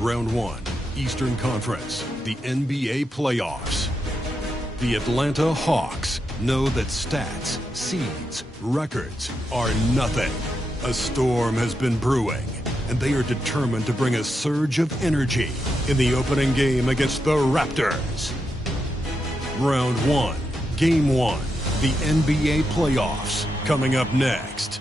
Round 1, Eastern Conference, the NBA playoffs. The Atlanta Hawks know that stats, seeds, records are nothing. A storm has been brewing, and they are determined to bring a surge of energy in the opening game against the Raptors. Round 1, Game 1, the NBA playoffs, coming up next.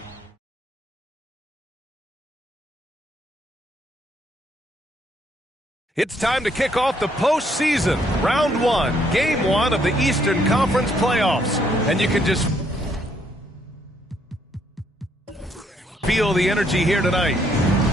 It's time to kick off the postseason. Round 1, Game 1 of the Eastern Conference playoffs. And you can just feel the energy here tonight.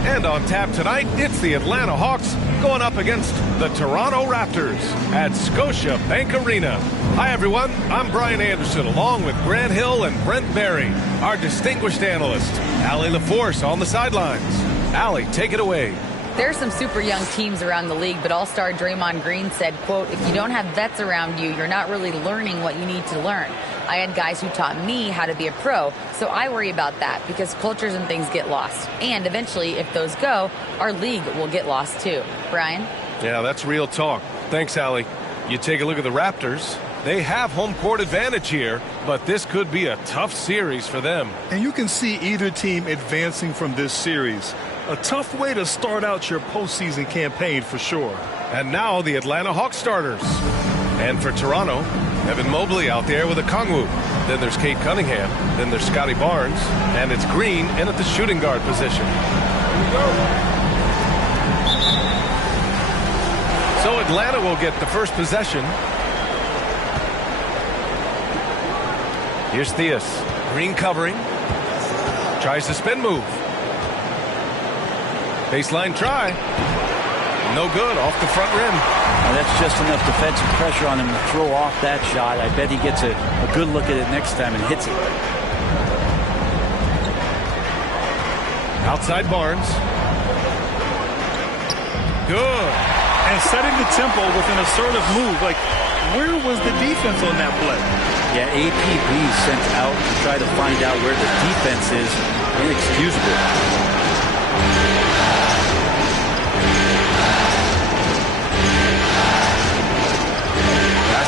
And on tap tonight, it's the Atlanta Hawks going up against the Toronto Raptors at Scotiabank Arena. Hi, everyone. I'm Brian Anderson, along with Grant Hill and Brent Barry, our distinguished analyst. Allie LaForce on the sidelines. Allie, take it away. There are some super young teams around the league, but All-Star Draymond Green said, quote, if you don't have vets around you, you're not really learning what you need to learn. I had guys who taught me how to be a pro, so I worry about that because cultures and things get lost. And eventually, if those go, our league will get lost too. Brian? Yeah, that's real talk. Thanks, Allie. You take a look at the Raptors. They have home court advantage here, but this could be a tough series for them. And you can see either team advancing from this series. A tough way to start out your postseason campaign for sure. And now the Atlanta Hawks starters. And for Toronto, Evan Mobley out there with a Kongwu. Then there's Cade Cunningham. Then there's Scotty Barnes. And it's Green in at the shooting guard position. So Atlanta will get the first possession. Here's Theus. Green covering. Tries the spin move. Baseline try. No good, off the front rim. Now that's just enough defensive pressure on him to throw off that shot. I bet he gets a good look at it next time and hits it. Outside Barnes. Good. And setting the tempo with an assertive move. Like, where was the defense on that play? Yeah, APB sent out to try to find out where the defense is. Inexcusable.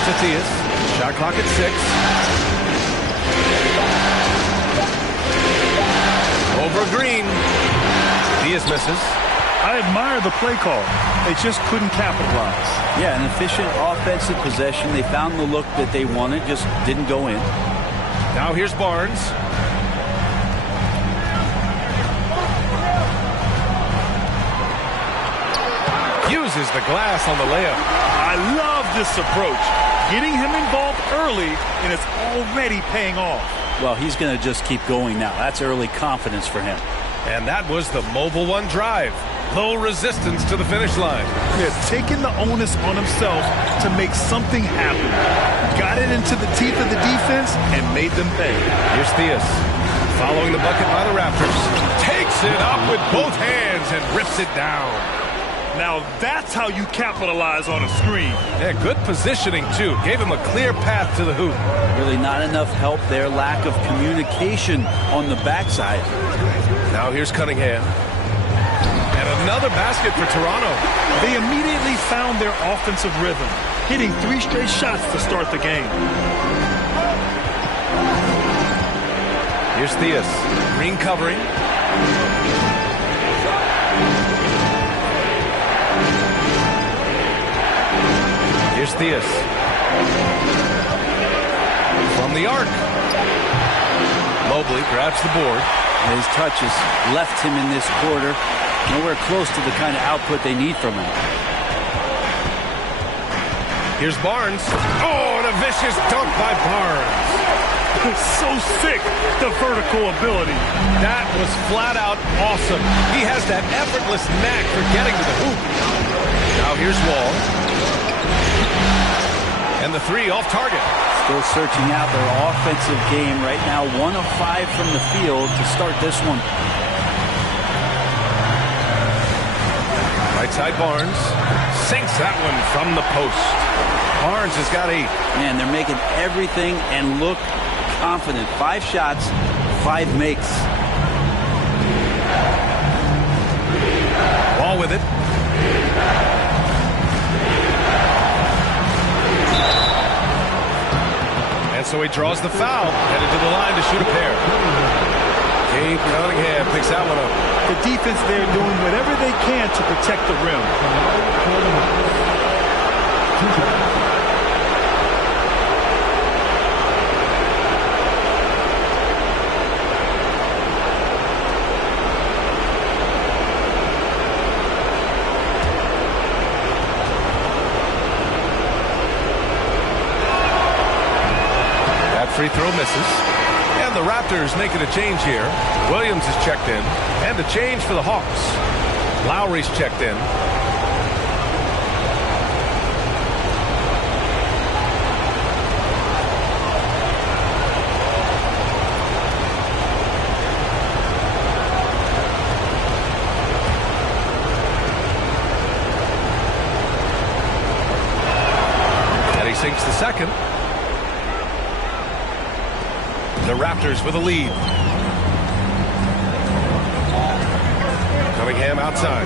To Theus. Shot clock at 6. Over Green. Theus misses. I admire the play call. They just couldn't capitalize. Yeah, an efficient offensive possession. They found the look that they wanted, just didn't go in. Now here's Barnes. Uses the glass on the layup. I love this approach. Getting him involved early, and it's already paying off. Well, he's going to just keep going now. That's early confidence for him. And that was the Mobile One drive. Low resistance to the finish line. Yeah, taking the onus on himself to make something happen. Got it into the teeth of the defense and made them pay. Here's Theus. Following the bucket by the Raptors. Takes it up with both hands and rips it down. Now that's how you capitalize on a screen. Yeah, good positioning, too. Gave him a clear path to the hoop. Really not enough help there. Lack of communication on the backside. Now here's Cunningham. And another basket for Toronto. They immediately found their offensive rhythm, hitting 3 straight shots to start the game. Here's Theus. Green covering. Here's Theus. From the arc. Mobley grabs the board. His touches left him in this quarter. Nowhere close to the kind of output they need from him. Here's Barnes. Oh, and a vicious dunk by Barnes. So sick, the vertical ability. That was flat out awesome. He has that effortless knack for getting to the hoop. Now here's Wall. And the 3 off target. Still searching out their offensive game right now. 1 of 5 from the field to start this one. Right side Barnes. Sinks that one from the post. Barnes has got 8. Man, they're making everything and look confident. 5 shots, 5 makes. Ball with it. And so he draws the foul, headed to the line to shoot a pair. Cade Cunningham picks that one up. The defense there doing whatever they can to protect the rim. Free throw misses. And the Raptors making a change here. Williams is checked in. And a change for the Hawks. Lowry's checked in. And he sinks the second. The Raptors with a lead. Cunningham outside.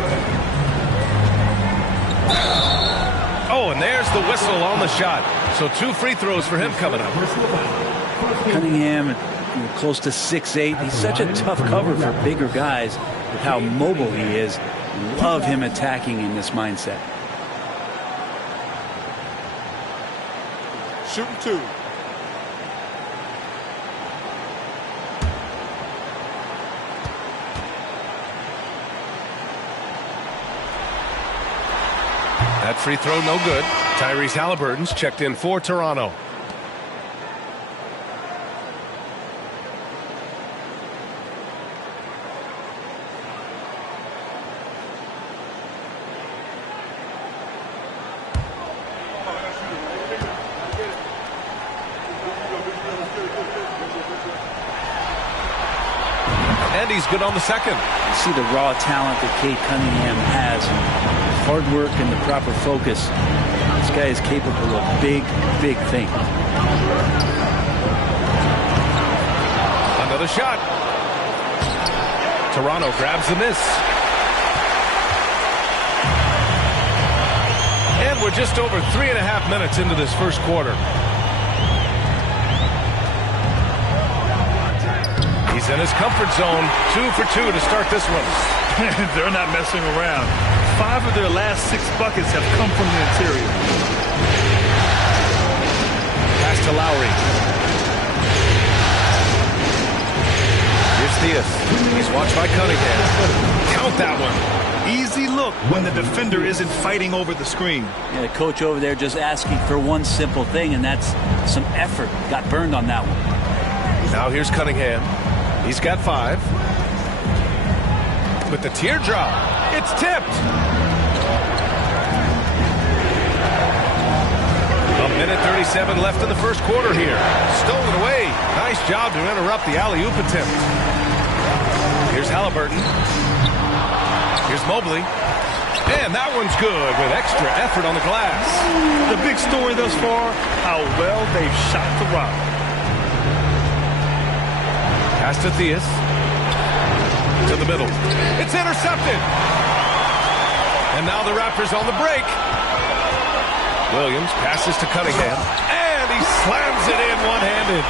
Oh, and there's the whistle on the shot. So 2 free throws for him coming up. Cunningham, close to 6'8". He's such a tough cover for bigger guys with how mobile he is. Love him attacking in this mindset. Shooting 2. That free throw no good. Tyrese Halliburton's checked in for Toronto. And he's good on the second. You see the raw talent that Cade Cunningham has. Hard work and the proper focus. This guy is capable of big, big things. Another shot. Toronto grabs the miss. And we're just over 3.5 minutes into this first quarter. He's in his comfort zone. 2 for 2 to start this one. They're not messing around. 5 of their last 6 buckets have come from the interior. Pass to Lowry. Here's Theus. He's watched by Cunningham. Count that one. Easy look when the defender isn't fighting over the screen. Yeah, the coach over there just asking for one simple thing, and that's some effort. Got burned on that one. Now here's Cunningham. He's got 5. With the teardrop. It's tipped. A minute 37 left in the first quarter here. Stolen away. Nice job to interrupt the alley-oop attempt. Here's Halliburton. Here's Mobley. And that one's good with extra effort on the glass. The big story thus far, how well they've shot the rock. Pass to Theus. To the middle. It's intercepted. And now the Raptors on the break. Williams passes to Cunningham. And he slams it in one-handed.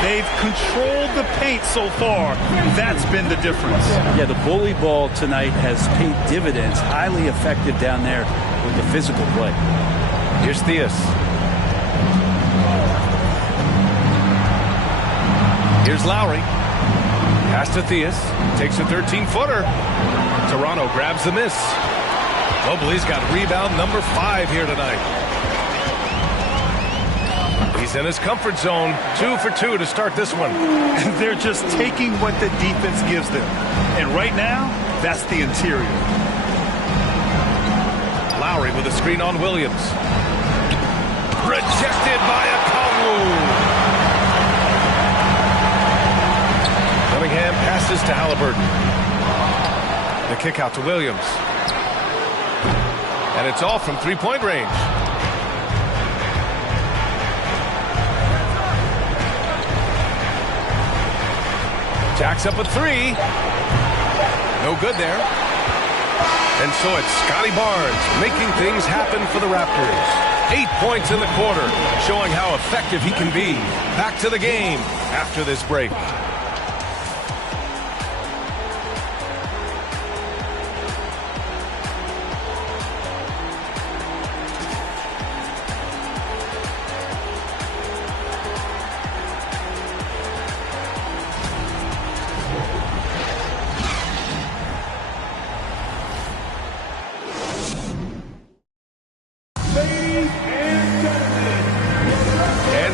They've controlled the paint so far. That's been the difference. Yeah, the bully ball tonight has paid dividends. Highly effective down there with the physical play. Here's Theus. Here's Lowry. Pass to Theus. Takes a 13-footer. Toronto grabs the miss. Mobley's got rebound number 5 here tonight. He's in his comfort zone. 2 for 2 to start this one. They're just taking what the defense gives them. And right now, that's the interior. Lowry with a screen on Williams. Rejected by Okongwu. Cunningham passes to Halliburton. The kick out to Williams. And it's all from three-point range. Jacks up a 3. No good there. And so it's Scotty Barnes making things happen for the Raptors. 8 points in the quarter, showing how effective he can be. Back to the game after this break.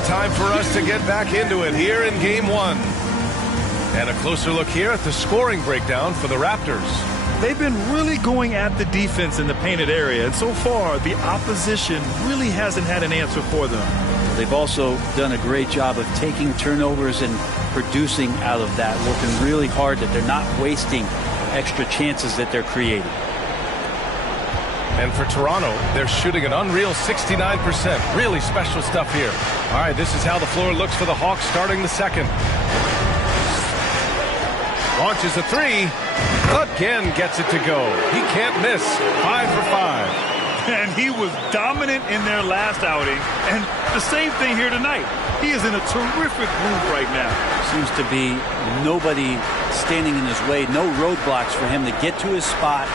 Time for us to get back into it here in Game 1. And a closer look here at the scoring breakdown for the Raptors. They've been really going at the defense in the painted area, and so far the opposition really hasn't had an answer for them. They've also done a great job of taking turnovers and producing out of that, working really hard that they're not wasting extra chances that they're creating. And for Toronto, they're shooting an unreal 69%. Really special stuff here. All right, this is how the floor looks for the Hawks starting the second. Launches a three. Again gets it to go. He can't miss. 5 for 5. And he was dominant in their last outing. And the same thing here tonight. He is in a terrific groove right now. Seems to be nobody standing in his way. No roadblocks for him to get to his spot,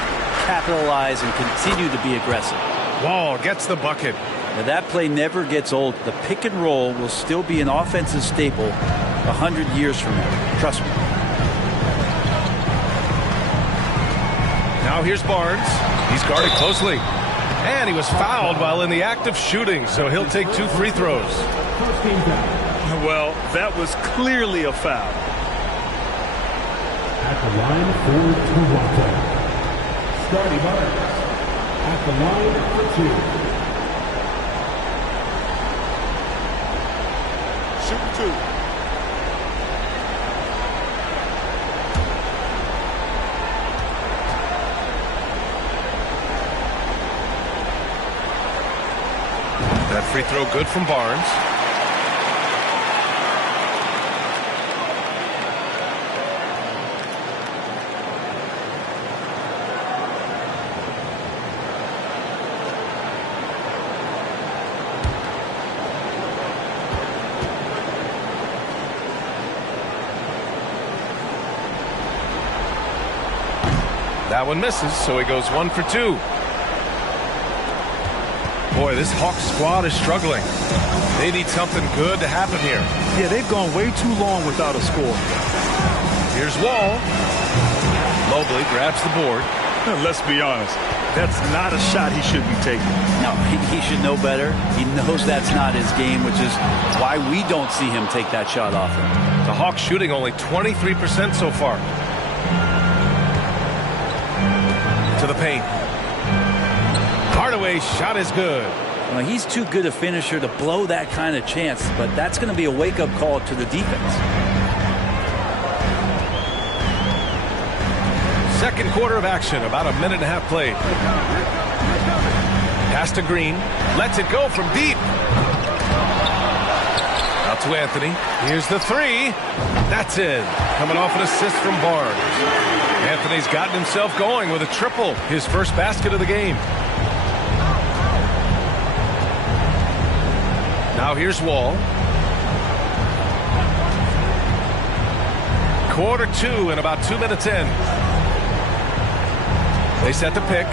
capitalize, and continue to be aggressive. Wall gets the bucket. Now that play never gets old. The pick and roll will still be an offensive staple 100 years from now. Trust me. Now here's Barnes. He's guarded closely. And he was fouled while in the act of shooting, so he'll take 2 free throws. Well, that was clearly a foul. At the line for Toronto, Scotty Barnes. At the line for 2. Shoot 2. That free throw good from Barnes. That one misses, so he goes 1 for 2. Boy, this Hawks squad is struggling. They need something good to happen here. Yeah, they've gone way too long without a score. Here's Wall. Mobley grabs the board. Let's be honest. That's not a shot he should be taking. No, he should know better. He knows that's not his game, which is why we don't see him take that shot off him. The Hawks shooting only 23% so far. To the paint. Hardaway's shot is good. Well, he's too good a finisher to blow that kind of chance, but that's going to be a wake-up call to the defense. Second quarter of action, about a minute and a half played. Pass to Green, lets it go from deep. Out to Anthony. Here's the three. That's it. Coming off an assist from Barnes. Anthony's gotten himself going with a triple, his first basket of the game. Now here's Wall. Quarter 2 and about 2 minutes in. They set the pick.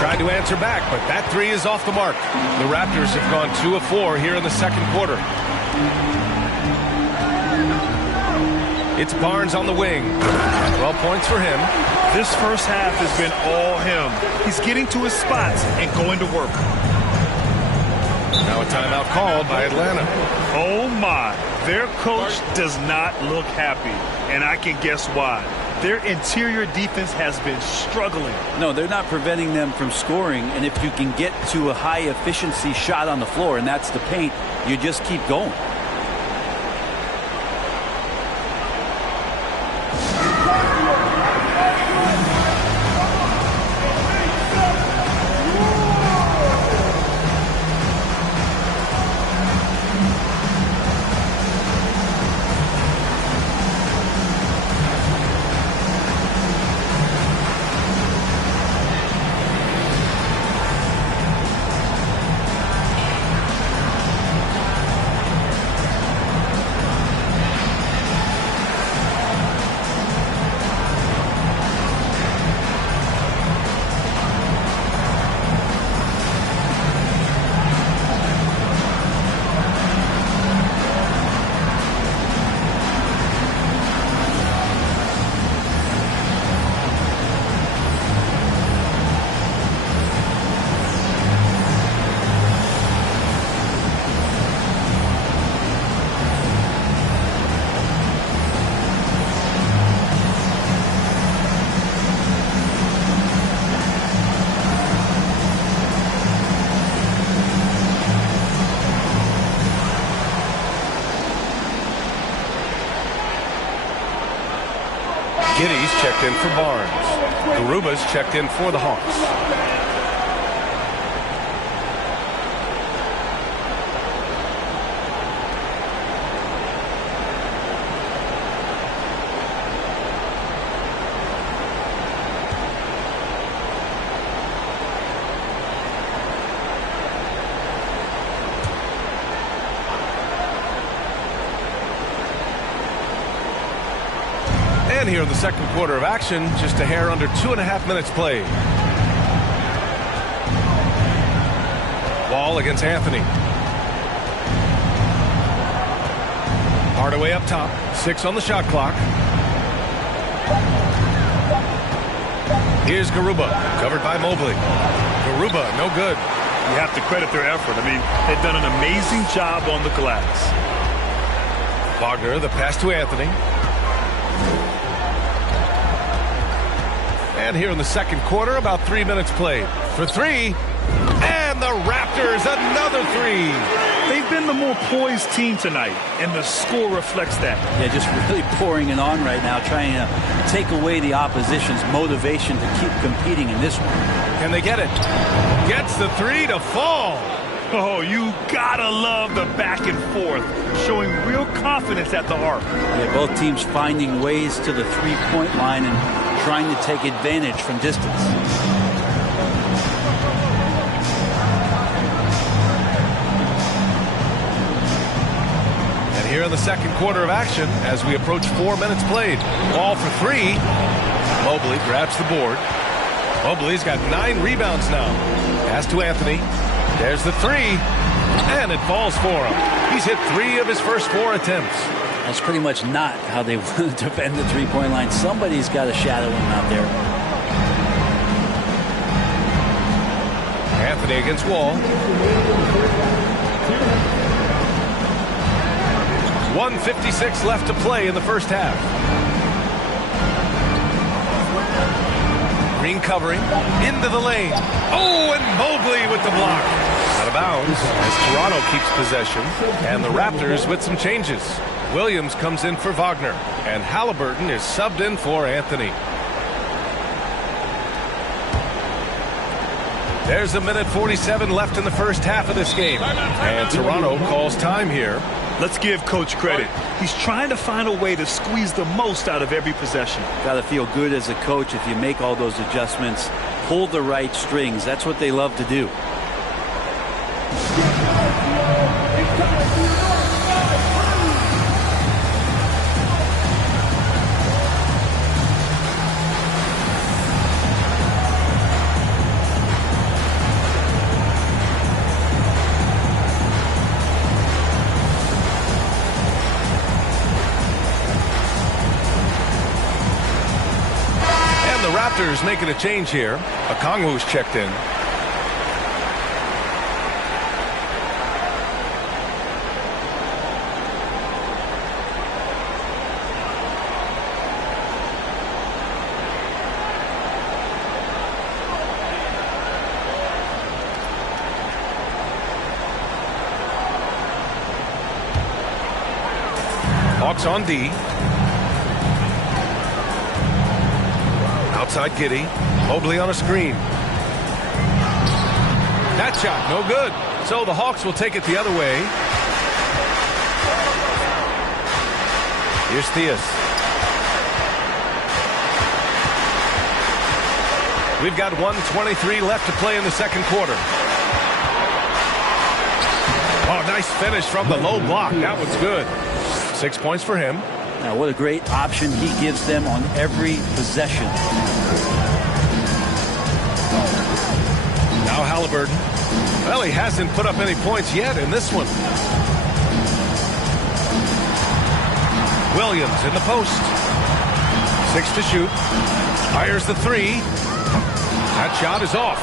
Tried to answer back, but that three is off the mark. The Raptors have gone 2 of 4 here in the second quarter. It's Barnes on the wing. 12 points for him. This first half has been all him. He's getting to his spots and going to work. Now a timeout called by Atlanta. Oh my, their coach does not look happy, and I can guess why. Their interior defense has been struggling. No, they're not preventing them from scoring, and if you can get to a high efficiency shot on the floor, and that's the paint, you just keep going. Giddy's checked in for Barnes. Garuba's checked in for the Hawks. And here in the second quarter of action, just a hair under 2.5 minutes played. Wall against Anthony. Hardaway up top. 6 on the shot clock. Here's Garuba, covered by Mobley. Garuba, no good. You have to credit their effort. I mean, they've done an amazing job on the glass. Wagner, the pass to Anthony. And here in the second quarter, about 3 minutes played. For 3, and the Raptors, another 3. They've been the more poised team tonight, and the score reflects that. Yeah, just really pouring it on right now, trying to take away the opposition's motivation to keep competing in this one. Can they get it? Gets the 3 to fall. Oh, you gotta love the back and forth, showing real confidence at the arc. Yeah, both teams finding ways to the three-point line and trying to take advantage from distance. And here in the second quarter of action, as we approach 4 minutes played. Ball for 3. Mobley grabs the board. Mobley's got 9 rebounds now. Pass to Anthony. There's the 3. And it falls for him. He's hit 3 of his first 4 attempts. That's pretty much not how they want to defend the three-point line. Somebody's got to shadow him out there. Anthony against Wall. 1:56 left to play in the first half. Green covering. Into the lane. Oh, and Mobley with the block. Out of bounds as Toronto keeps possession. And the Raptors with some changes. Williams comes in for Wagner, and Halliburton is subbed in for Anthony. There's 1:47 left in the first half of this game, and Toronto calls time here. Let's give Coach credit. He's trying to find a way to squeeze the most out of every possession. Got to feel good as a coach if you make all those adjustments, pull the right strings. That's what they love to do. Raptors making a change here. Okongwu's checked in. Hawks on D. Outside Giddey. Mobley on a screen. That shot, no good. So the Hawks will take it the other way. Here's Theus. We've got 1:23 left to play in the second quarter. Oh, nice finish from the low block. That was good. 6 points for him. Now, what a great option he gives them on every possession. Now Halliburton. Well, he hasn't put up any points yet in this one. Williams in the post. 6 to shoot. Fires the 3. That shot is off.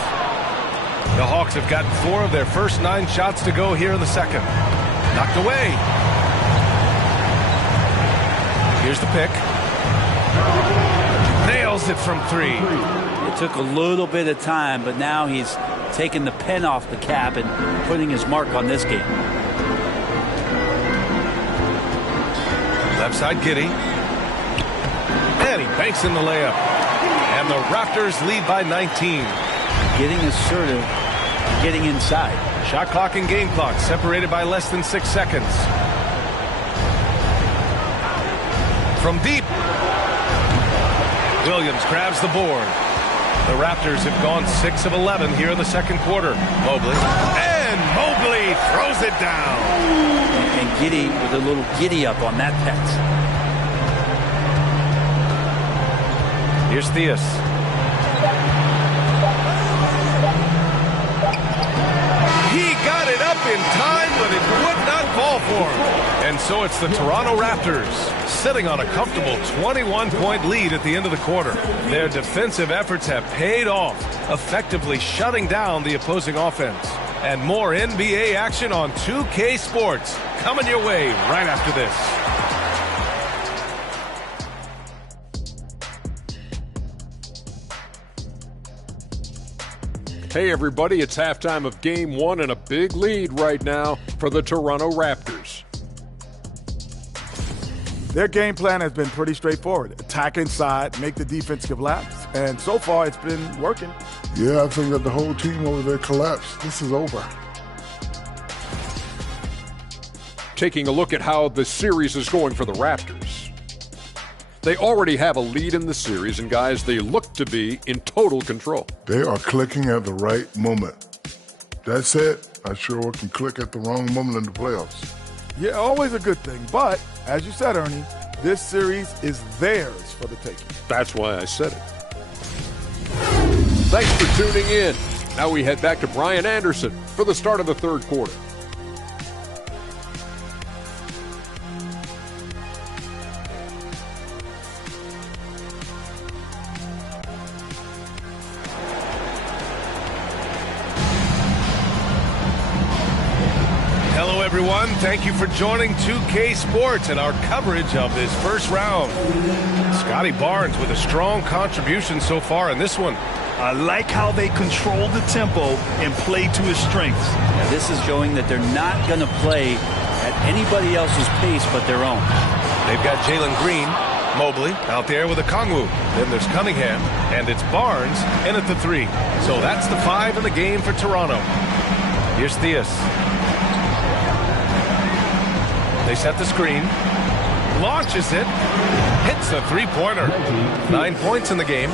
The Hawks have gotten 4 of their first 9 shots to go here in the second. Knocked away. Here's the pick. Nails it from 3. It took a little bit of time, but now he's taking the pen off the cap and putting his mark on this game. Left side Giddey. And he banks in the layup. And the Raptors lead by 19. Getting assertive, getting inside. Shot clock and game clock separated by less than 6 seconds. From deep, Williams grabs the board. The Raptors have gone 6 of 11 here in the second quarter. Mobley. And Mobley throws it down. And Giddey with a little giddy up on that pass. Here's Theus. He got it up in time, but it would not fall for him. And so it's the Toronto Raptors sitting on a comfortable 21-point lead at the end of the quarter. Their defensive efforts have paid off, effectively shutting down the opposing offense. And more NBA action on 2K Sports coming your way right after this. Hey everybody, it's halftime of Game 1 and a big lead right now for the Toronto Raptors. Their game plan has been pretty straightforward. Attack inside, make the defense collapse, and so far it's been working. Yeah, I think that the whole team over there collapsed. This is over. Taking a look at how the series is going for the Raptors. They already have a lead in the series, and guys, they look to be in total control. They are clicking at the right moment. That said, I sure can click at the wrong moment in the playoffs. Yeah, always a good thing. But, as you said, Ernie, this series is theirs for the taking. That's why I said it. Thanks for tuning in. Now we head back to Brian Anderson for the start of the third quarter. Everyone, thank you for joining 2K Sports and our coverage of this first round. Scotty Barnes with a strong contribution so far in this one. I like how they control the tempo and play to his strengths. Now, this is showing that they're not going to play at anybody else's pace but their own. They've got Jalen Green, Mobley out there with a Kongwu. Then there's Cunningham, and it's Barnes in at the 3. So that's the 5 in the game for Toronto. Here's Theus. They set the screen, launches it, hits a three-pointer. 9 points in the game.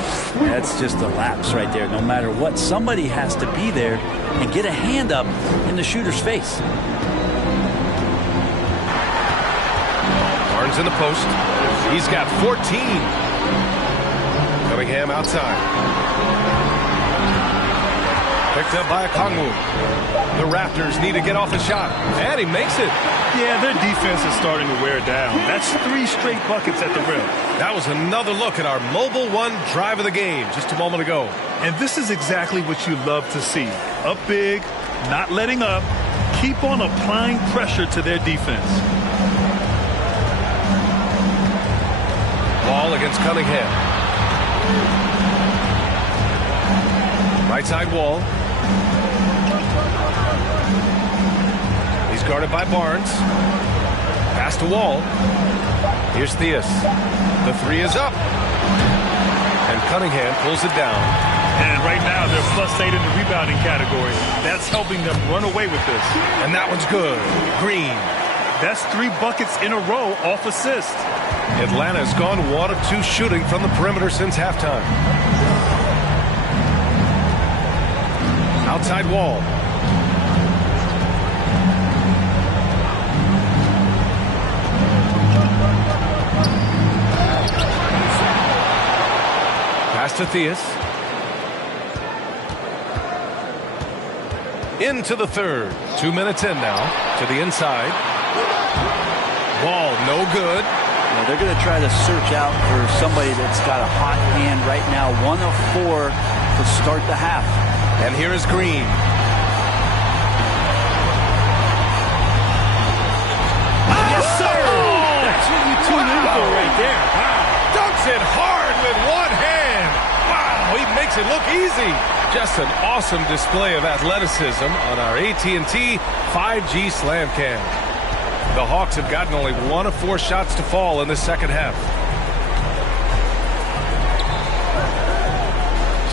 That's just a lapse right there. No matter what, somebody has to be there and get a hand up in the shooter's face. Barnes in the post. He's got 14. Cunningham outside. Picked up by Kongwu. The Raptors need to get off the shot, and he makes it. Yeah, their defense is starting to wear down. That's 3 straight buckets at the rim. That was another look at our Mobile One drive of the game just a moment ago. And this is exactly what you love to see. Up big, not letting up, keep on applying pressure to their defense. Ball against Cunningham. Right side Wall. He's guarded by Barnes. Pass to Wall. Here's Theus. The 3 is up. And Cunningham pulls it down. And right now they're +8 in the rebounding category. That's helping them run away with this. And that one's good. Green. That's 3 buckets in a row off assist. Atlanta's gone 1 of 2 shooting from the perimeter since halftime. Outside Wall. Pass to Theus. Into the third. 2 minutes in now. To the inside. Wall no good. Now they're going to try to search out for somebody that's got a hot hand right now. 1 of 4 to start the half. And here is Green. Yes, sir! That's what you tune in for right there. Wow. Dunks it hard with one hand. Wow, he makes it look easy. Just an awesome display of athleticism on our AT&T 5G Slam Cam. The Hawks have gotten only 1 of 4 shots to fall in the second half.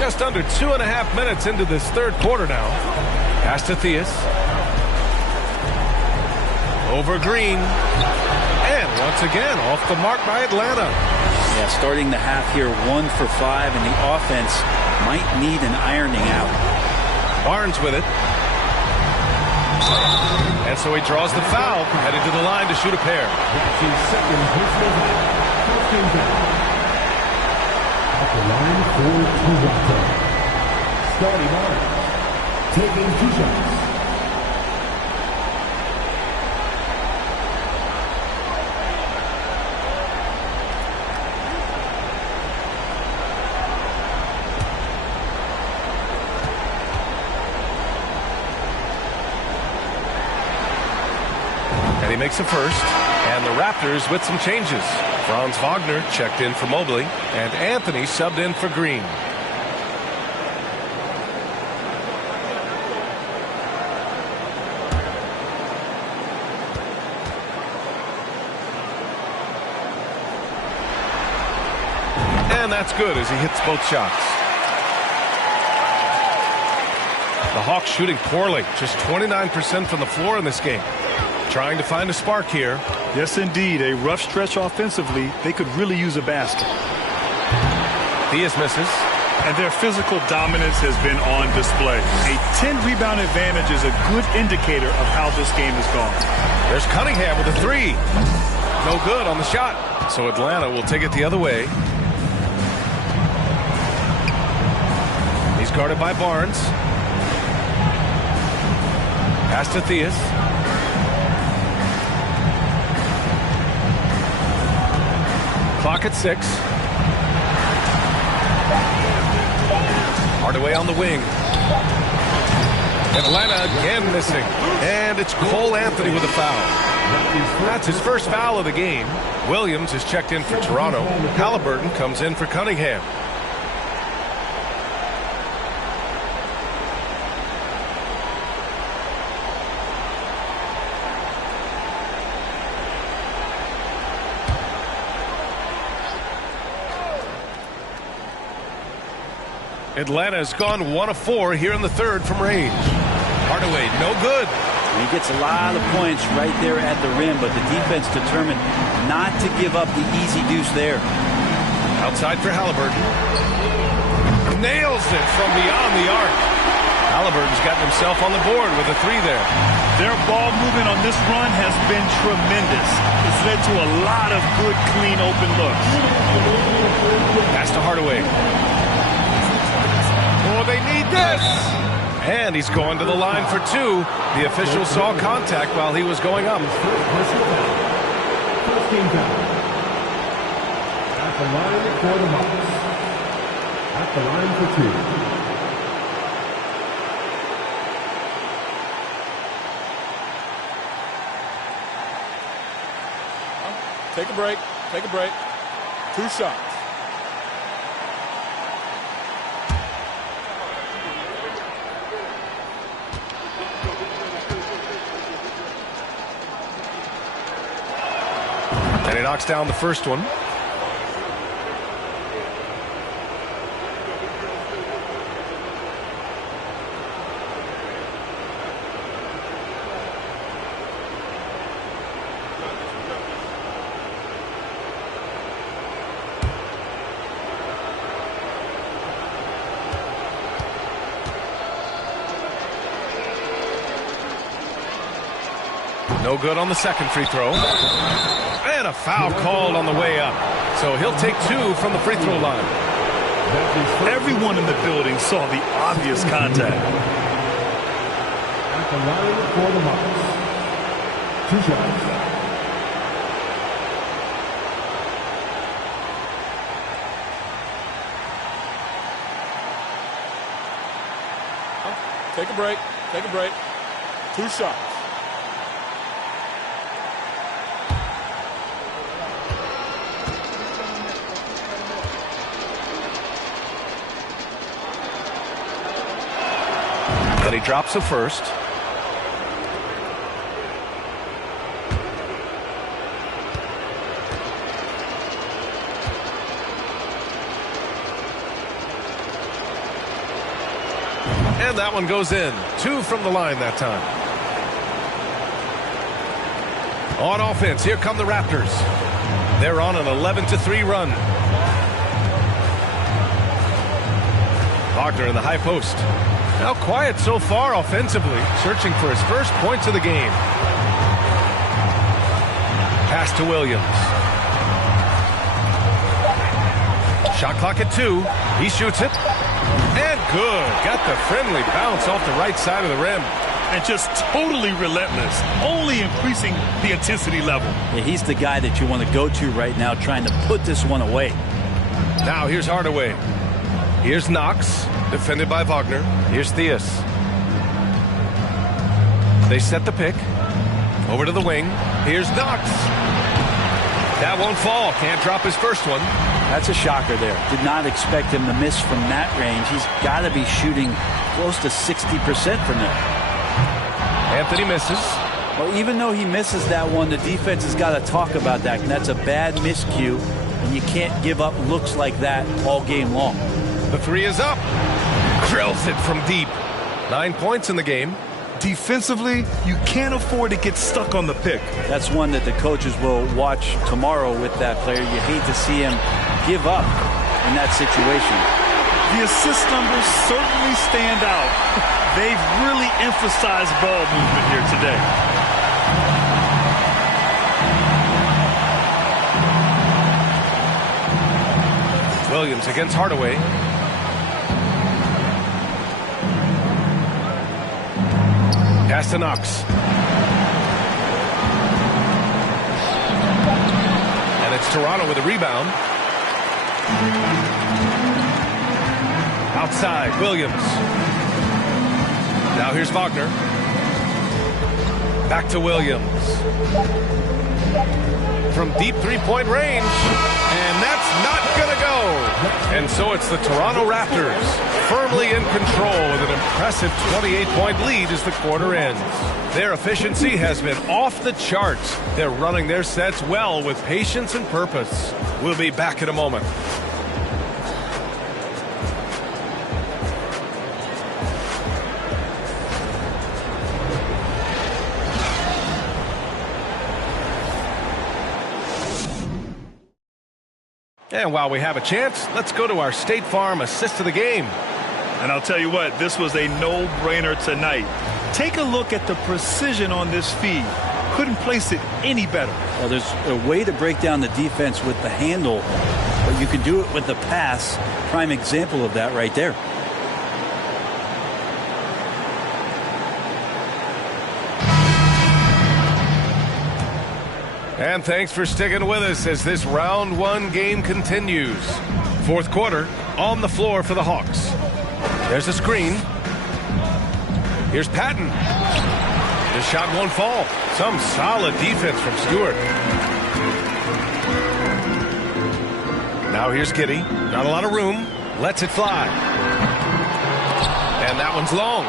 Just under 2.5 minutes into this third quarter now. Pass to Theus. Over Green. And once again, off the mark by Atlanta. Yeah, starting the half here 1 for 5, and the offense might need an ironing out. Barnes with it. And so he draws the foul, headed to the line to shoot a pair. That's his second personal foul. First team foul. At the line for Toronto. Scotty Barnes taking 2 shots. He makes a first, and the Raptors with some changes. Franz Wagner checked in for Mobley, and Anthony subbed in for Green. And that's good as he hits both shots. The Hawks shooting poorly, just 29% from the floor in this game. Trying to find a spark here. Yes, indeed. A rough stretch offensively. They could really use a basket. Theus misses. And their physical dominance has been on display. A 10-rebound advantage is a good indicator of how this game has gone. There's Cunningham with a 3. No good on the shot. So Atlanta will take it the other way. He's guarded by Barnes. Pass to Theus. Clock at 6. Hardaway on the wing. Atlanta again missing. And it's Cole Anthony with a foul. That's his first foul of the game. Williams is checked in for Toronto. Halliburton comes in for Cunningham. Atlanta has gone 1 of 4 here in the third from range. Hardaway, no good. He gets a lot of points right there at the rim, but the defense determined not to give up the easy deuce there. Outside for Halliburton. Nails it from beyond the arc. Halliburton's gotten himself on the board with a 3 there. Their ball movement on this run has been tremendous. It's led to a lot of good, clean, open looks. Pass to Hardaway. Oh, they need this! And he's going to the line for 2. The official saw contact while he was going up. First team foul. At the line for the Hawks. At the line for 2. Take a break. Take a break. 2 shots. And he knocks down the first one. No good on the second free throw. And a foul called on the way up. So he'll take 2 from the free throw line. Everyone in the building saw the obvious contact. At the line for the Hawks. 2 shots. Take a break. Take a break. 2 shots. And he drops the first. And that one goes in. 2 from the line that time. On offense, here come the Raptors. They're on an 11-3 run. Wagner in the high post. Now quiet so far offensively, searching for his first points of the game. Pass to Williams. Shot clock at 2. He shoots it. And good. Got the friendly bounce off the right side of the rim. And just totally relentless, only increasing the intensity level. Yeah, he's the guy that you want to go to right now, trying to put this one away. Now here's Hardaway. Here's Knox, defended by Wagner. Here's Theus. They set the pick. Over to the wing. Here's Knox. That won't fall. Can't drop his first one. That's a shocker there. Did not expect him to miss from that range. He's got to be shooting close to 60% from there. Anthony misses. Well, even though he misses that one, the defense has got to talk about that. And that's a bad miscue, and you can't give up looks like that all game long. The 3 is up. Drills it from deep. 9 points in the game. Defensively, you can't afford to get stuck on the pick. That's one that the coaches will watch tomorrow with that player. You hate to see him give up in that situation. The assist numbers certainly stand out. They've really emphasized ball movement here today. Williams against Hardaway. Pass to Knox. And it's Toronto with a rebound. Outside, Williams. Now here's Wagner. Back to Williams. From deep three-point range. And that's not going to go. And so it's the Toronto Raptors firmly in control with an impressive 28-point lead as the quarter ends. Their efficiency has been off the charts. They're running their sets well with patience and purpose. We'll be back in a moment. And while we have a chance, let's go to our State Farm assist of the game. And I'll tell you what, this was a no-brainer tonight. Take a look at the precision on this feed. Couldn't place it any better. Well, there's a way to break down the defense with the handle, but you can do it with the pass. Prime example of that right there. And thanks for sticking with us as this round one game continues. Fourth quarter on the floor for the Hawks. There's a screen. Here's Patton. His shot won't fall. Some solid defense from Stewart. Now here's Giddey. Not a lot of room. Lets it fly. And that one's long.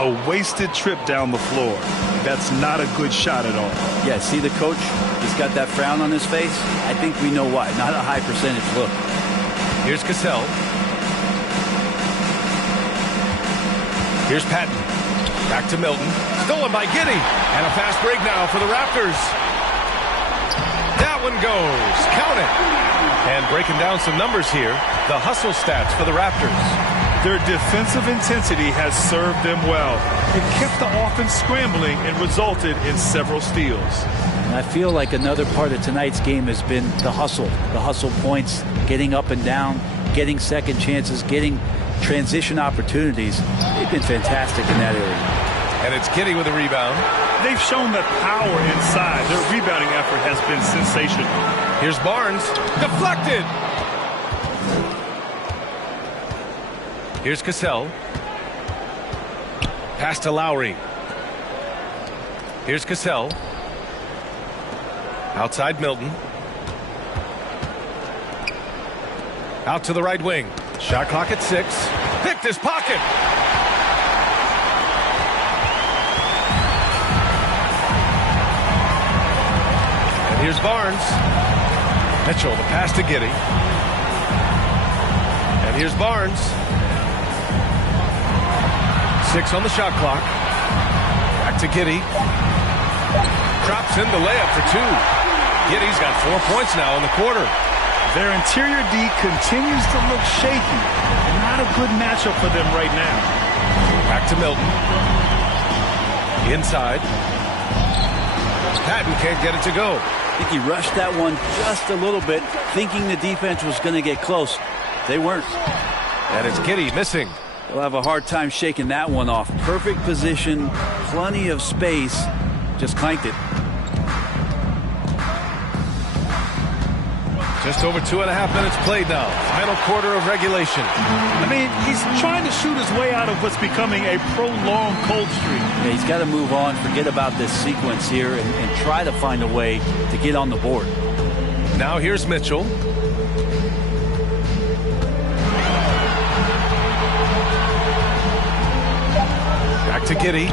A wasted trip down the floor. That's not a good shot at all. Yeah, see the coach? He's got that frown on his face. I think we know why. Not a high percentage look. Here's Cassell. Here's Patton. Back to Milton. Stolen by Giddey. And a fast break now for the Raptors. That one goes. Count it. And breaking down some numbers here, the hustle stats for the Raptors. Their defensive intensity has served them well. It kept the offense scrambling and resulted in several steals. And I feel like another part of tonight's game has been the hustle points, getting up and down, getting second chances, getting transition opportunities. They've been fantastic in that area. And it's Giddey with a rebound. They've shown the power inside. Their rebounding effort has been sensational. Here's Barnes. Deflected. Here's Cassell. Pass to Lowry. Here's Cassell. Outside Milton. Out to the right wing. Shot clock at 6. Picked his pocket. And here's Barnes. Mitchell, the pass to Giddey. And here's Barnes. 6 on the shot clock. Back to Giddey. Drops in the layup for 2. Giddey's got 4 points now in the quarter. Their interior D continues to look shaky. Not a good matchup for them right now. Back to Milton. Inside. Patton can't get it to go. I think he rushed that one just a little bit, thinking the defense was going to get close. They weren't. And it's Giddey missing. They'll have a hard time shaking that one off. Perfect position, plenty of space, just clanked it. Just over 2.5 minutes played now. Final quarter of regulation. I mean, he's trying to shoot his way out of what's becoming a prolonged cold streak. Yeah, he's got to move on, forget about this sequence here, and try to find a way to get on the board. Now here's Mitchell. Back to Giddey.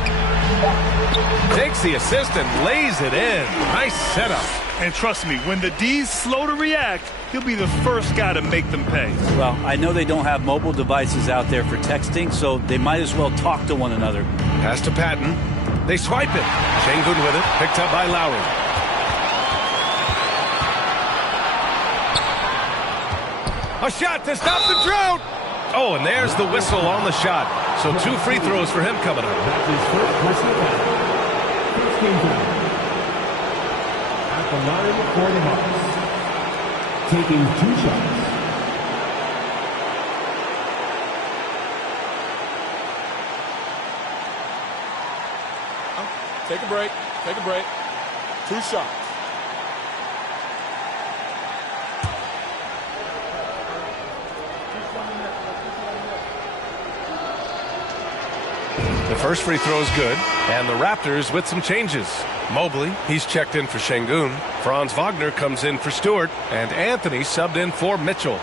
Takes the assist and lays it in. Nice setup. And trust me, when the D's slow to react, he'll be the first guy to make them pay. Well, I know they don't have mobile devices out there for texting, so they might as well talk to one another. Pass to Patton. They swipe it. Sengun with it. Picked up by Lowry. A shot to stop the drought. Oh, and there's the whistle on the shot. So 2 free throws for him coming up. That's his first personal foul. First game foul. At the line for the Hawks. Taking 2 shots. Take a break. Take a break. 2 shots. The first free throw is good, and the Raptors with some changes. Mobley, he's checked in for Sengun. Franz Wagner comes in for Stewart, and Anthony subbed in for Mitchell.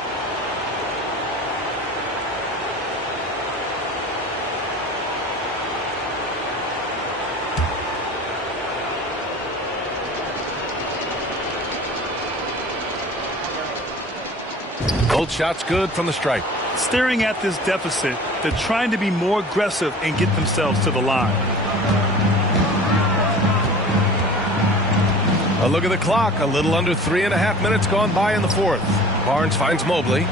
Both shots good from the stripe. Staring at this deficit, they're trying to be more aggressive and get themselves to the line. A look at the clock. A little under 3.5 minutes gone by in the fourth. Barnes finds Mobley.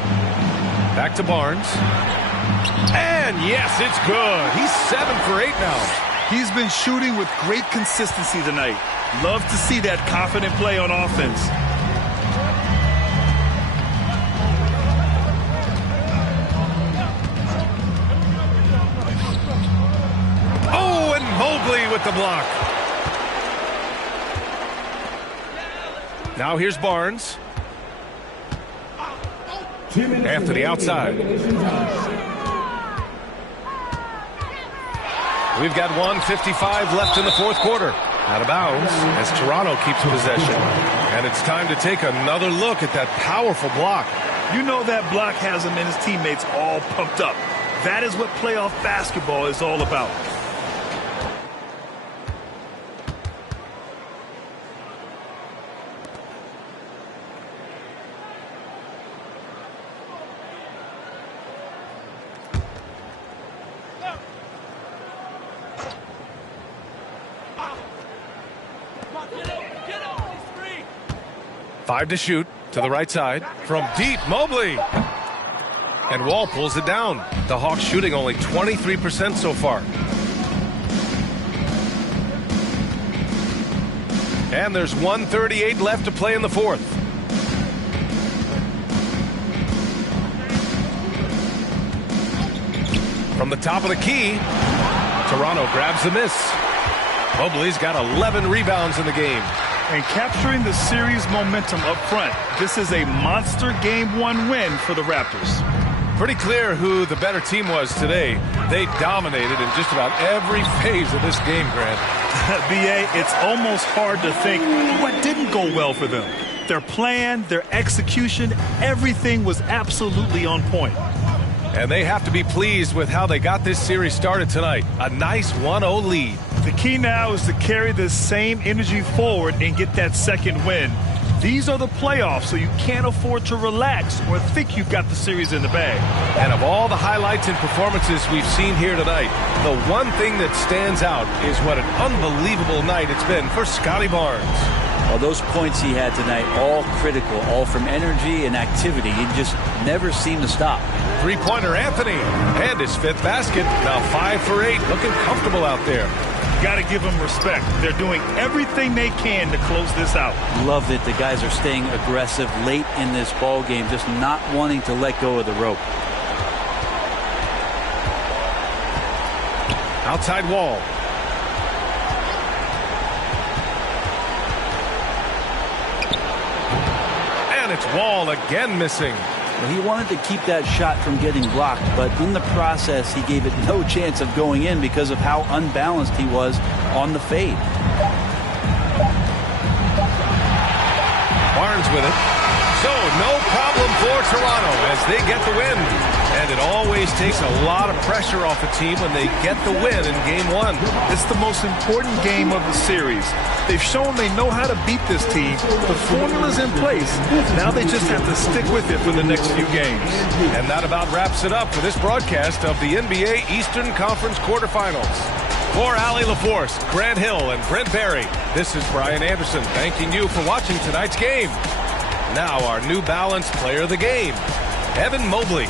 Back to Barnes. And yes, it's good. He's 7 for 8 now. He's been shooting with great consistency tonight. Love to see that confident play on offense. Oh, and Mobley with the block. Now here's Barnes. Anthony outside. We've got 1:55 left in the fourth quarter. Out of bounds as Toronto keeps possession. And it's time to take another look at that powerful block. You know that block has him and his teammates all pumped up. That is what playoff basketball is all about. Five to shoot to the right side from deep. Mobley. And Wall pulls it down. The Hawks shooting only 23% so far. And there's 1:38 left to play in the fourth. From the top of the key, Toronto grabs the miss. Mobley's got 11 rebounds in the game. And capturing the series momentum up front. This is a monster Game 1 win for the Raptors. Pretty clear who the better team was today. They dominated in just about every phase of this game, Grant. B.A., it's almost hard to think what didn't go well for them. Their plan, their execution, everything was absolutely on point. And they have to be pleased with how they got this series started tonight. A nice 1-0 lead. The key now is to carry this same energy forward and get that second win. These are the playoffs, so you can't afford to relax or think you've got the series in the bag. And of all the highlights and performances we've seen here tonight, the one thing that stands out is what an unbelievable night it's been for Scotty Barnes. Well, those points he had tonight, all critical, all from energy and activity. He just never seemed to stop. Three-pointer Anthony, and his fifth basket. Now 5 for 8, looking comfortable out there. Got to give them respect. They're doing everything they can to close this out. Love that the guys are staying aggressive late in this ball game, just not wanting to let go of the rope. Outside Wall. And it's Wall again missing. Well, he wanted to keep that shot from getting blocked, but in the process, he gave it no chance of going in because of how unbalanced he was on the fade. Barnes with it. So no problem for Toronto as they get the win. And it always takes a lot of pressure off a team when they get the win in Game 1. It's the most important game of the series. They've shown they know how to beat this team. The formula's in place. Now they just have to stick with it for the next few games. And that about wraps it up for this broadcast of the NBA Eastern Conference quarterfinals. For Allie LaForce, Grant Hill, and Brent Barry, this is Brian Anderson thanking you for watching tonight's game. Now our New Balance player of the game, Evan Mobley.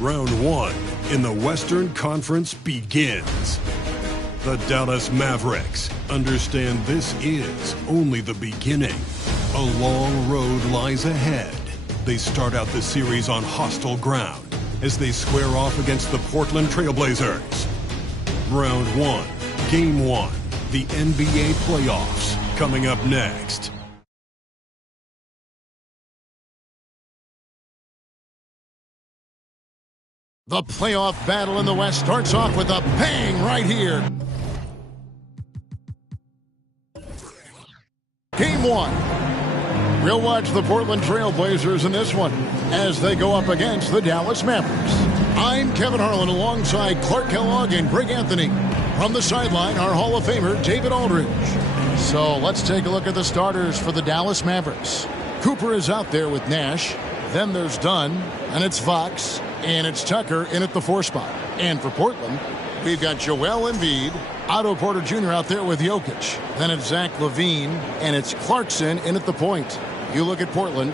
Round one in the Western Conference begins. The Dallas Mavericks understand this is only the beginning. A long road lies ahead. They start out the series on hostile ground as they square off against the Portland Trailblazers. Round one, Game 1, the NBA playoffs, coming up next. The playoff battle in the West starts off with a bang right here. Game 1. We'll watch the Portland Trailblazers in this one as they go up against the Dallas Mavericks. I'm Kevin Harlan alongside Clark Kellogg and Greg Anthony. From the sideline, our Hall of Famer, David Aldridge. So let's take a look at the starters for the Dallas Mavericks. Cooper is out there with Nash. Then there's Dunn, and it's Fox, and it's Tucker in at the 4 spot. And for Portland, we've got Joel Embiid, Otto Porter Jr. out there with Jokic. Then it's Zach LaVine, and it's Clarkson in at the point. You look at Portland,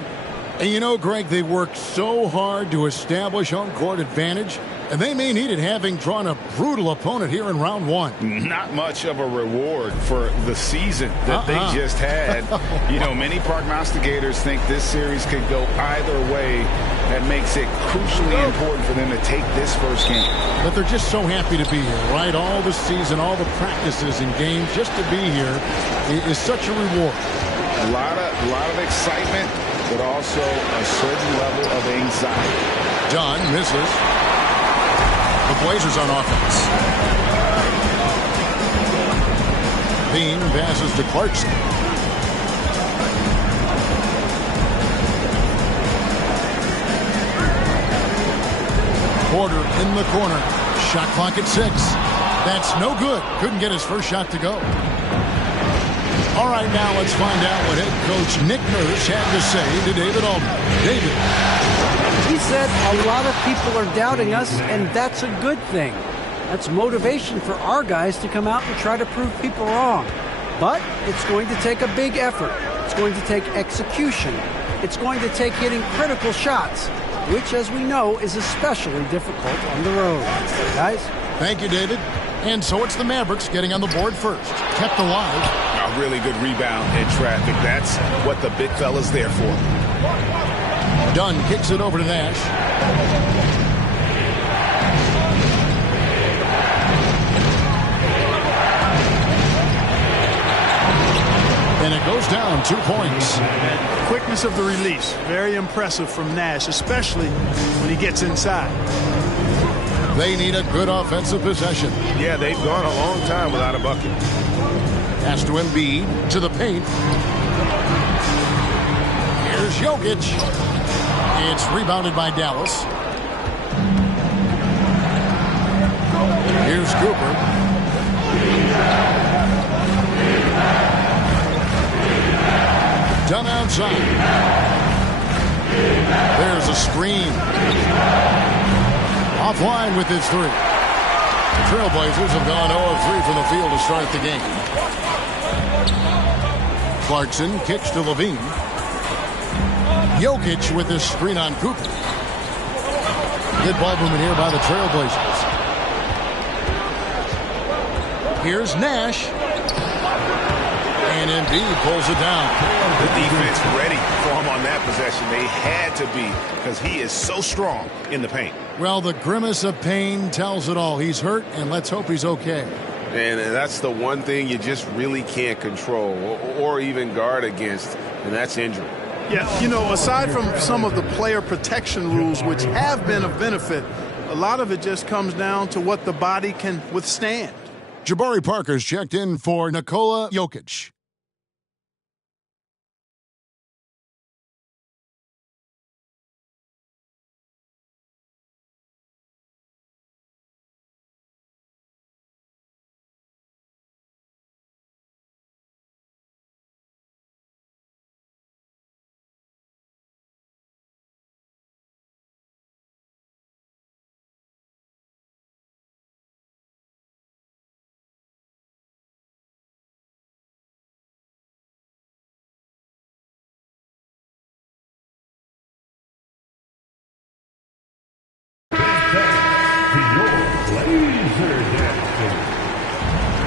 and you know, Greg, they worked so hard to establish home court advantage, and they may need it having drawn a brutal opponent here in round 1. Not much of a reward for the season that they just had. You know, many prognosticators think this series could go either way. That makes it crucially important for them to take this first game. But they're just so happy to be here, right? All the season, all the practices and games, just to be here is such a reward. A lot of excitement, but also a certain level of anxiety. Dunn misses. The Blazers on offense. Bean passes to Clarkson. Porter in the corner. Shot clock at 6. That's no good. Couldn't get his first shot to go. All right, now let's find out what head coach Nick Nurse had to say to David Aldridge. David. He said a lot of people are doubting us, and that's a good thing. That's motivation for our guys to come out and try to prove people wrong. But it's going to take a big effort. It's going to take execution. It's going to take hitting critical shots, which, as we know, is especially difficult on the road. Guys? Thank you, David. And so it's the Mavericks getting on the board first. Kept alive. A really good rebound in traffic. That's what the big fella's there for. Dunn kicks it over to Nash. And it goes down 2 points. Quickness of the release, very impressive from Nash, especially when he gets inside. They need a good offensive possession. Yeah, they've gone a long time without a bucket. Pass to Embiid, to the paint. Here's Jokic. It's rebounded by Dallas. Here's Cooper. Done outside. There's a screen. Offline with his 3. The Trailblazers have gone 0 of 3 from the field to start the game. Clarkson kicks to LaVine. Jokic with his screen on Cooper. Good ball movement here by the Trailblazers. Here's Nash. And Embiid pulls it down. The defense ready for him on that possession. They had to be, because he is so strong in the paint. Well, the grimace of pain tells it all. He's hurt, and let's hope he's okay. And that's the one thing you just really can't control or even guard against, and that's injury. Yeah, you know, aside from some of the player protection rules, which have been of benefit, a lot of it just comes down to what the body can withstand. Jabari Parker's checked in for Nikola Jokic.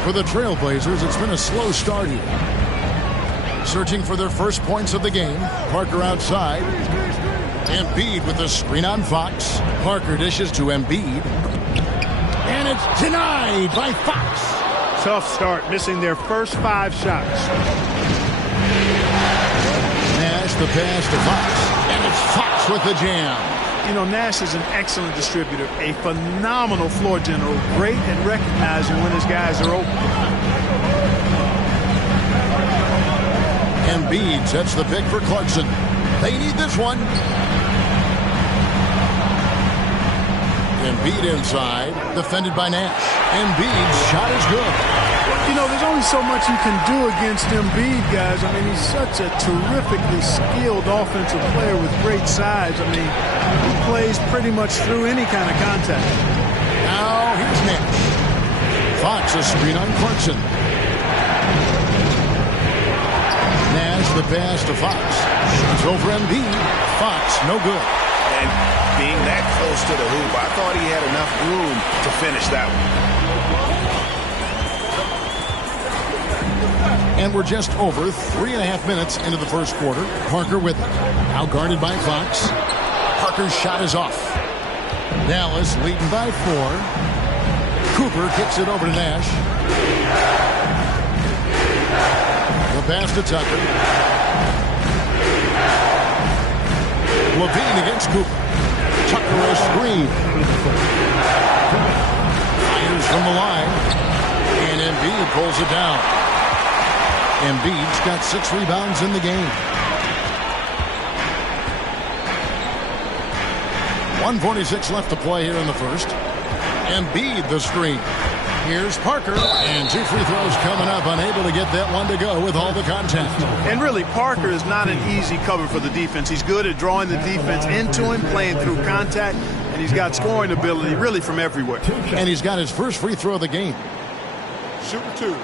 For the Trailblazers, it's been a slow start here. Searching for their first points of the game. Parker outside. Embiid with a screen on Fox. Parker dishes to Embiid. And it's denied by Fox. Tough start, missing their first 5 shots. Nash the pass to Fox. And it's Fox with the jam. You know, Nash is an excellent distributor, a phenomenal floor general, great at recognizing when his guys are open. Embiid sets the pick for Clarkson. They need this one. Embiid inside, defended by Nash. Embiid's shot is good. You know, there's only so much you can do against Embiid, guys. I mean, he's such a terrifically skilled offensive player with great size. I mean, he plays pretty much through any kind of contact. Now, here's Nash. Fox a screen on Clarkson. Nash the pass to Fox. Shoots over Embiid. Fox, no good. And being that close to the hoop, I thought he had enough room to finish that one. And we're just over 3.5 minutes into the first quarter. Parker with it. Now guarded by Fox. Parker's shot is off. Dallas leading by 4. Cooper kicks it over to Nash. The pass to Tucker. Levine against Cooper. Tucker a screen. Fires from the line. And Embiid pulls it down. Embiid's got 6 rebounds in the game. 1:46 left to play here in the first. Embiid the screen. Here's Parker, and 2 free throws coming up, unable to get that one to go with all the contact. And really, Parker is not an easy cover for the defense. He's good at drawing the defense into him, playing through contact, and he's got scoring ability really from everywhere. And he's got his first free throw of the game. Shooting 2.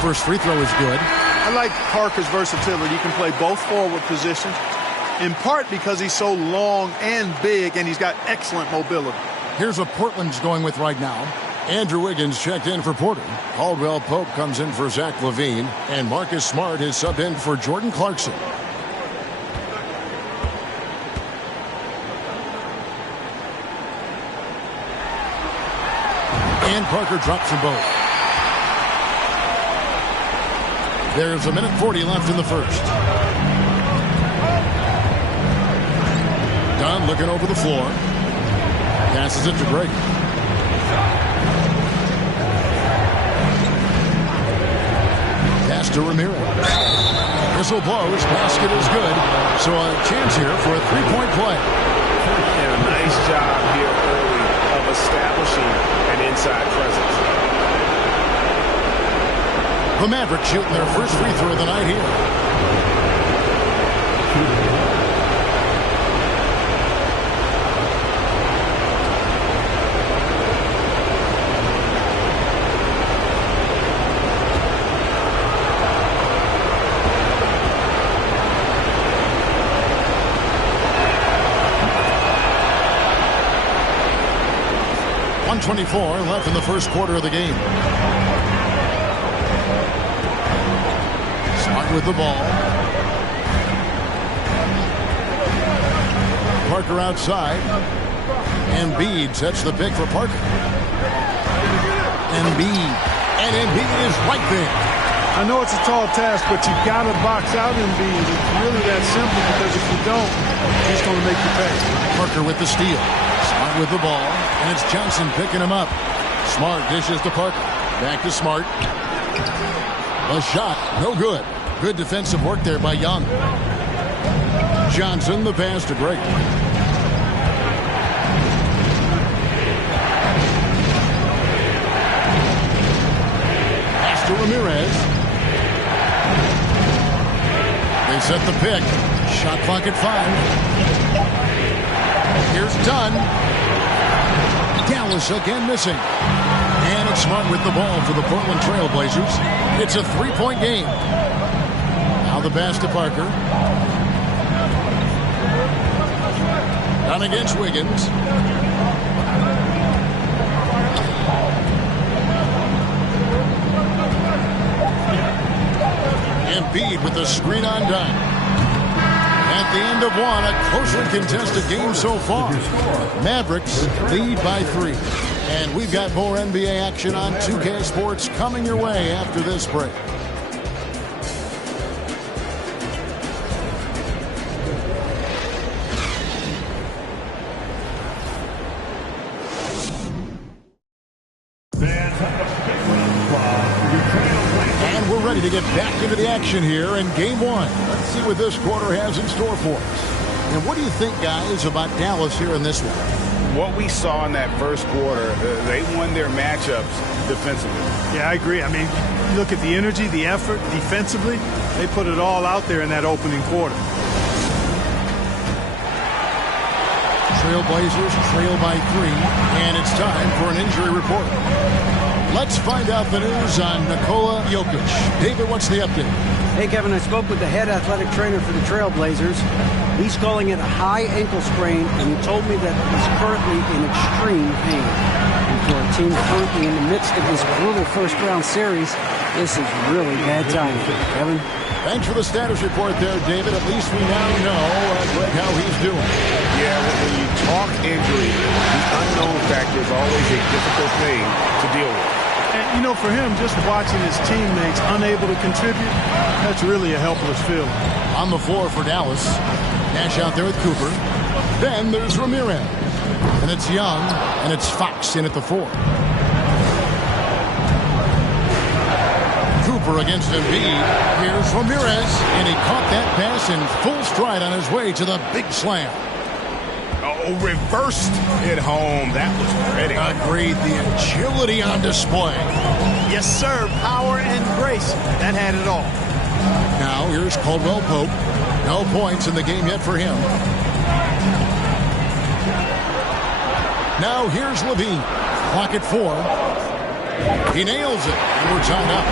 First free throw is good. I like Parker's versatility. He can play both forward positions, in part because he's so long and big, and he's got excellent mobility. Here's what Portland's going with right now. Andrew Wiggins checked in for Porter. Caldwell Pope comes in for Zach LaVine, and Marcus Smart is subbed in for Jordan Clarkson. And Parker drops them both. There's 1:40 left in the first. Dunn looking over the floor. Passes it to Gray. Pass to Ramirez. Whistle blows. Basket is good. So a chance here for a 3-point play. And a nice job here early of establishing an inside presence. The Mavericks shooting their first free throw of the night here. .124 left in the first quarter of the game. Smart with the ball. Parker outside. Embiid sets the pick for Parker. Embiid. And Embiid is right there. I know it's a tall task, but you got to box out Embiid. It's really that simple, because if you don't, he's going to make you pay. Parker with the steal. Smart with the ball. And it's Johnson picking him up. Smart dishes to Parker. Back to Smart. A shot. No good. Good defensive work there by Young. Johnson, the pass to Gray. Pass to Ramirez. They set the pick. Shot clock at 5. Here's Dunn. Dallas again missing. And it's Smart with the ball for the Portland Trail Blazers. It's a 3-point game. Now the pass to Parker. Down against Wiggins. Embiid with the screen on dime. At the end of one, a closely contested game so far. Mavericks lead by 3. And we've got more NBA action on 2K Sports coming your way after this break. And we're ready to get back into the action here in Game 1. Let's see what this quarter has in store for us. And what do you think, guys, about Dallas here in this one? What we saw in that first quarter, they won their matchups defensively. Yeah, I agree. I mean, look at the energy, the effort defensively. They put it all out there in that opening quarter. Trailblazers trail by 3, and it's time for an injury report. Let's find out the news on Nikola Jokic. David, what's the update? Hey, Kevin, I spoke with the head athletic trainer for the Trailblazers. He's calling it a high ankle sprain, and he told me that he's currently in extreme pain. And for a team currently in the midst of this brutal first-round series, this is really bad timing. Kevin? Thanks for the status report there, David. At least we now know how he's doing. Yeah, when you talk injury, the unknown factor is always a difficult thing to deal with. And, you know, for him, just watching his teammates unable to contribute, that's really a helpless feeling. On the floor for Dallas. Nash out there with Cooper. Then there's Ramirez. And it's Young, and it's Fox in at the 4. Cooper against Embiid. Here's Ramirez, and he caught that pass in full stride on his way to the big slam. Oh, reversed it home. That was pretty. Agreed. The agility on display. Yes, sir. Power and grace. That had it all. Now here's Caldwell Pope. No points in the game yet for him. Now here's Levine. Clock at 4. He nails it, and we're tied up.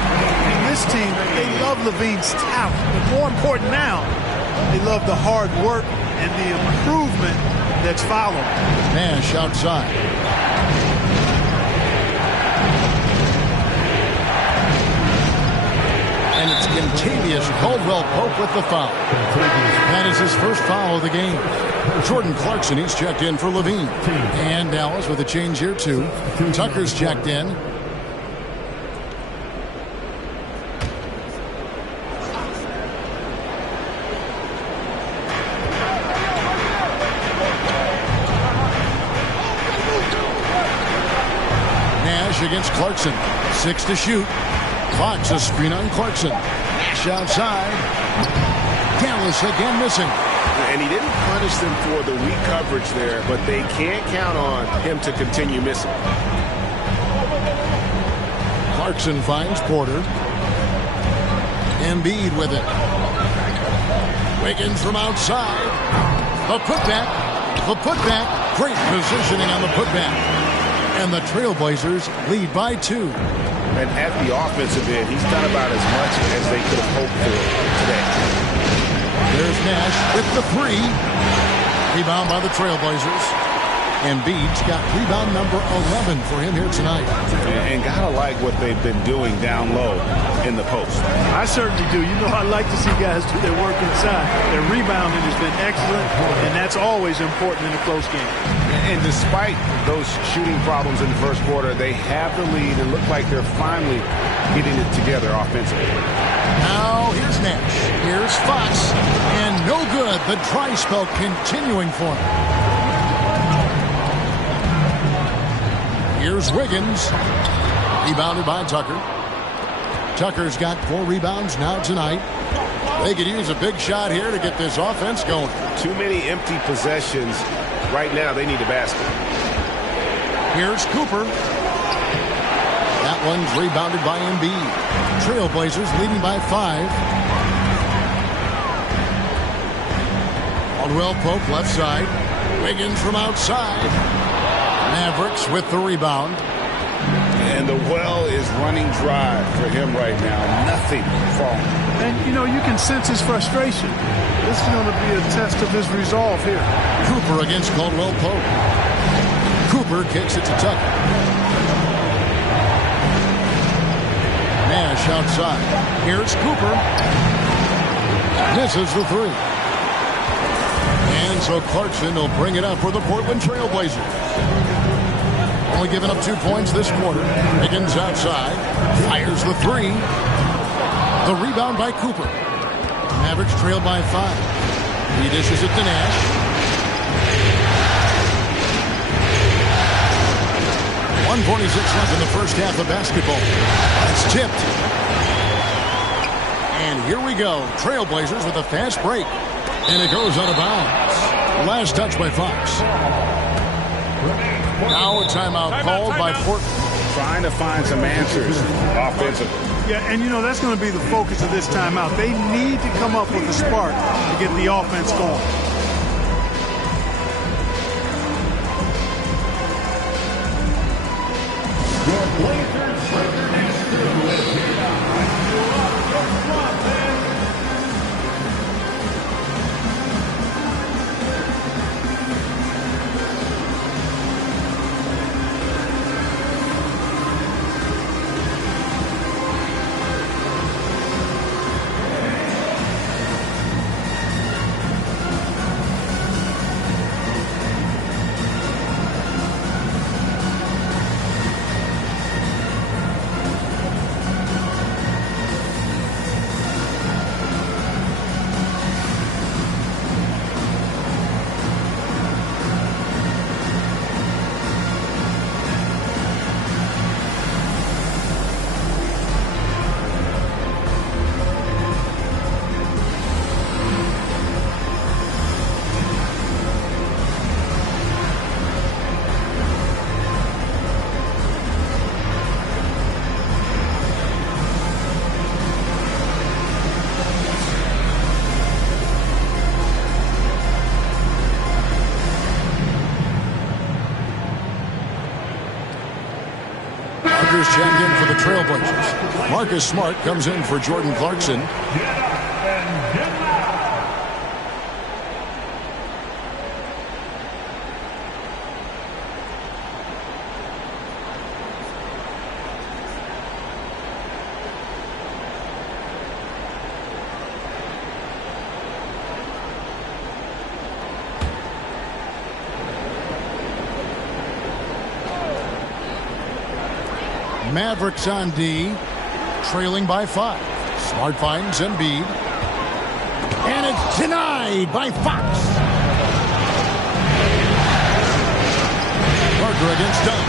This team, they love Levine's talent, but more important now, they love the hard work and the improvement that's following. Nash outside. And it's Kentavious Caldwell-Pope with the foul. That is his first foul of the game. Jordan Clarkson, he's checked in for Levine. And Dallas with a change here, too. Tucker's checked in. Nash against Clarkson. 6 to shoot. Fox a screen on Clarkson. Nash outside. Dallas again missing. And he didn't punish them for the weak coverage there, but they can't count on him to continue missing. Clarkson finds Porter. Embiid with it. Wiggins from outside. The putback. The putback. Great positioning on the putback. And the Trailblazers lead by 2. And at the offensive end, he's done about as much as they could have hoped for today. There's Nash with the 3. Rebound by the Trailblazers. Embiid's got rebound number 11 for him here tonight. And gotta like what they've been doing down low in the post. I certainly do. You know, I like to see guys do their work inside. Their rebounding has been excellent, and that's always important in a close game. And despite those shooting problems in the first quarter, they have the lead and look like they're finally getting it together offensively. Now here's Nash. Here's Fox. And no good. The dry spell continuing for him. Here's Wiggins. Rebounded by Tucker. Tucker's got 4 rebounds now tonight. They could use a big shot here to get this offense going. Too many empty possessions. Right now, they need a basket. Here's Cooper. That one's rebounded by Embiid. Trailblazers leading by 5. Caldwell Pope left side. Wiggins from outside. Mavericks with the rebound. And the well is running dry for him right now. Nothing falling. And, you know, you can sense his frustration. This is going to be a test of his resolve here. Cooper against Caldwell Pope. Cooper kicks it to Tucker. Nash outside. Here's Cooper. Misses the three. And so Clarkson will bring it up for the Portland Trail Blazers. Only giving up 2 points this quarter. Higgins outside. Fires the three. The rebound by Cooper. Mavericks trail by 5. He dishes it to Nash. .146 left in the first half of basketball. It's tipped. And here we go. Trailblazers with a fast break. And it goes out of bounds. Last touch by Fox. Now a timeout called by Portland. Trying to find some answers offensively. Yeah, and you know, that's going to be the focus of this timeout. They need to come up with a spark to get the offense going. Checked in for the Trailblazers. Marcus Smart comes in for Jordan Clarkson. Mavericks on D, trailing by 5. Smart finds Embiid. And it's denied by Fox. Parker against Dunn.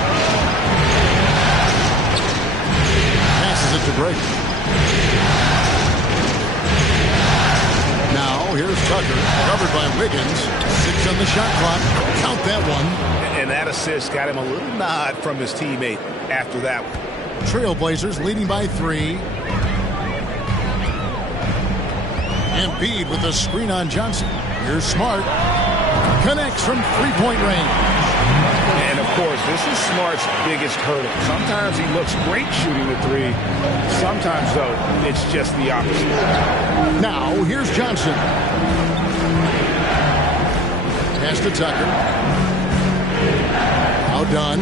Passes it to Brady. Now here's Tucker, covered by Wiggins. 6 on the shot clock. Count that one. And that assist got him a little nod from his teammate after that one. Trailblazers leading by 3. Embiid with a screen on Johnson. Here's Smart. Connects from three-point range. And, of course, this is Smart's biggest hurdle. Sometimes he looks great shooting the three. Sometimes, though, it's just the opposite. Now, here's Johnson. Pass to Tucker. Now done.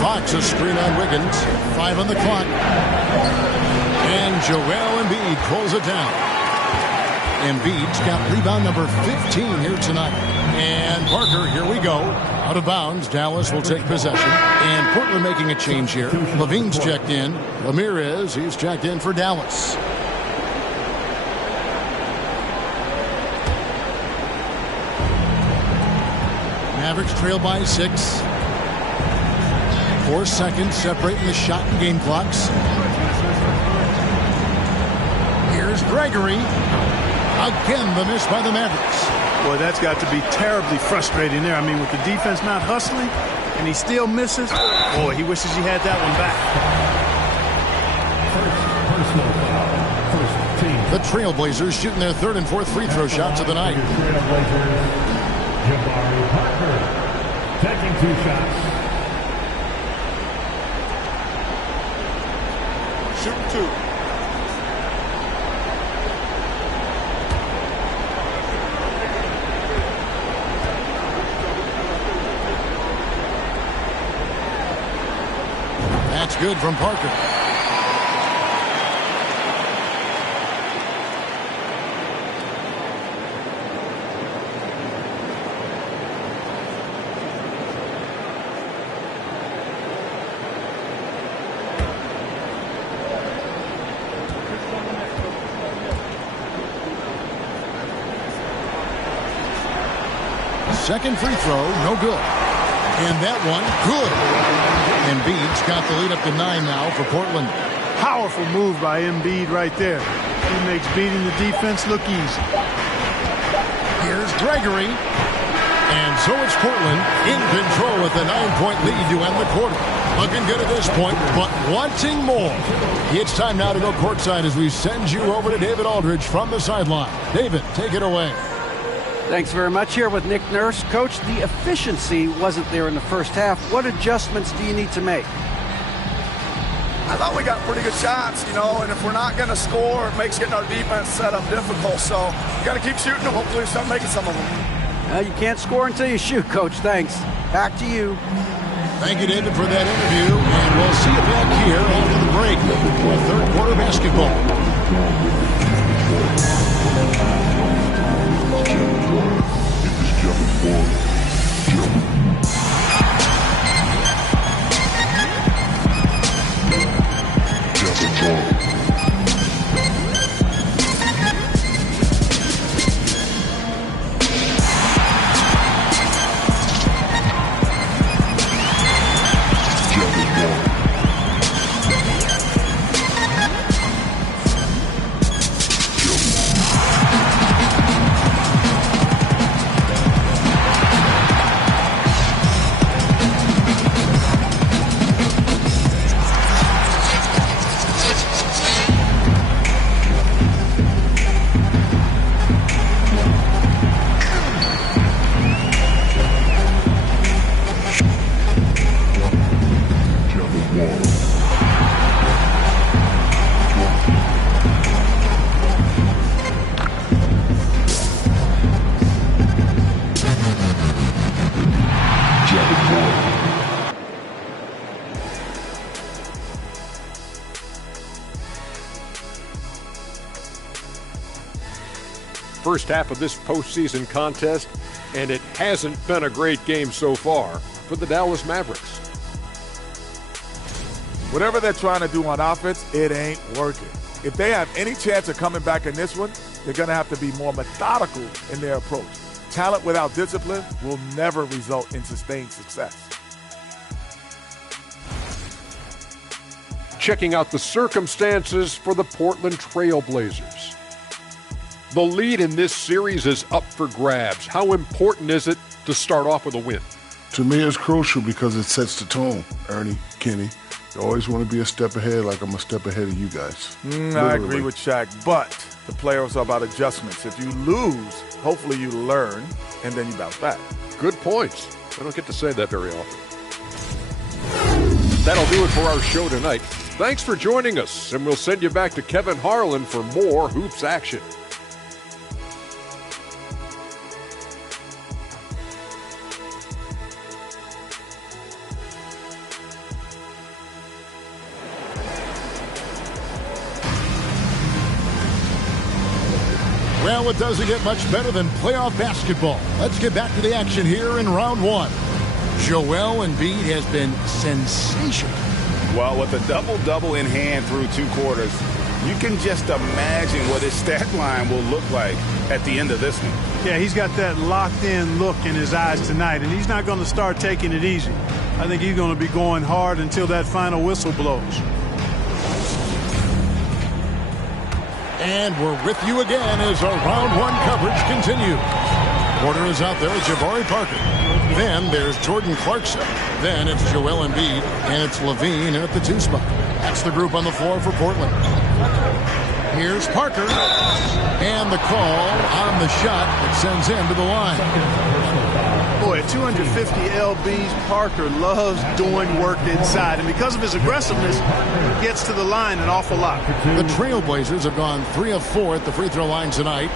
Fox a screen on Wiggins. 5 on the clock. And Joel Embiid pulls it down. Embiid's got rebound number 15 here tonight. And Parker, here we go. Out of bounds, Dallas will take possession. And Portland making a change here. Levine's checked in. Ramirez, he's checked in for Dallas. Mavericks trail by 6. 4 seconds separating the shot and game clocks. Here's Gregory. Again, the miss by the Mavericks. Boy, that's got to be terribly frustrating there. I mean, with the defense not hustling and he still misses, boy, he wishes he had that one back. The Trailblazers shooting their 3rd and 4th free throw shots of the night. 2 shots. Shoot 2. That's good from Parker. Second free throw, no good. And that one, good. Embiid's got the lead up to 9 now for Portland. Powerful move by Embiid right there. He makes beating the defense look easy. Here's Gregory. And so it's Portland in control with a 9-point lead to end the quarter. Looking good at this point, but wanting more. It's time now to go courtside as we send you over to David Aldridge from the sideline. David, take it away. Thanks very much. Here with Nick Nurse. Coach, the efficiency wasn't there in the first half. What adjustments do you need to make? I thought we got pretty good shots, and if we're not going to score, it makes getting our defense set up difficult. So you got to keep shooting and hopefully start making some of them. You can't score until you shoot, Coach. Thanks. Back to you. Thank you, David, for that interview. And we'll see you back here after the break with third quarter basketball. First half of this postseason contest, and it hasn't been a great game so far for the Dallas Mavericks. Whatever they're trying to do on offense, it ain't working. If they have any chance of coming back in this one, they're going to have to be more methodical in their approach. Talent without discipline will never result in sustained success. Checking out the circumstances for the Portland Trail Blazers. The lead in this series is up for grabs. How important is it to start off with a win? To me, it's crucial because it sets the tone, Ernie, Kenny. You always want to be a step ahead, like I'm a step ahead of you guys. I agree with Shaq, but the playoffs are about adjustments. If you lose, hopefully you learn, and then you bounce back. Good points. I don't get to say that very often. That'll do it for our show tonight. Thanks for joining us, and we'll send you back to Kevin Harlan for more hoops action. Well, it doesn't get much better than playoff basketball. Let's get back to the action here in round one. Joel Embiid has been sensational. Well, with a double-double in hand through 2 quarters, you can just imagine what his stat line will look like at the end of this one. Yeah, he's got that locked-in look in his eyes tonight, and he's not going to start taking it easy. I think he's going to be going hard until that final whistle blows. And we're with you again as our round one coverage continues. Porter is out there with Jabari Parker. Then there's Jordan Clarkson. Then it's Joel Embiid, and it's Levine in at the 2 spot. That's the group on the floor for Portland. Here's Parker. And the call on the shot that sends him to the line. know it. 250 lbs. Parker loves doing work inside, and because of his aggressiveness, he gets to the line an awful lot. The Trailblazers have gone 3 of 4 at the free throw line tonight.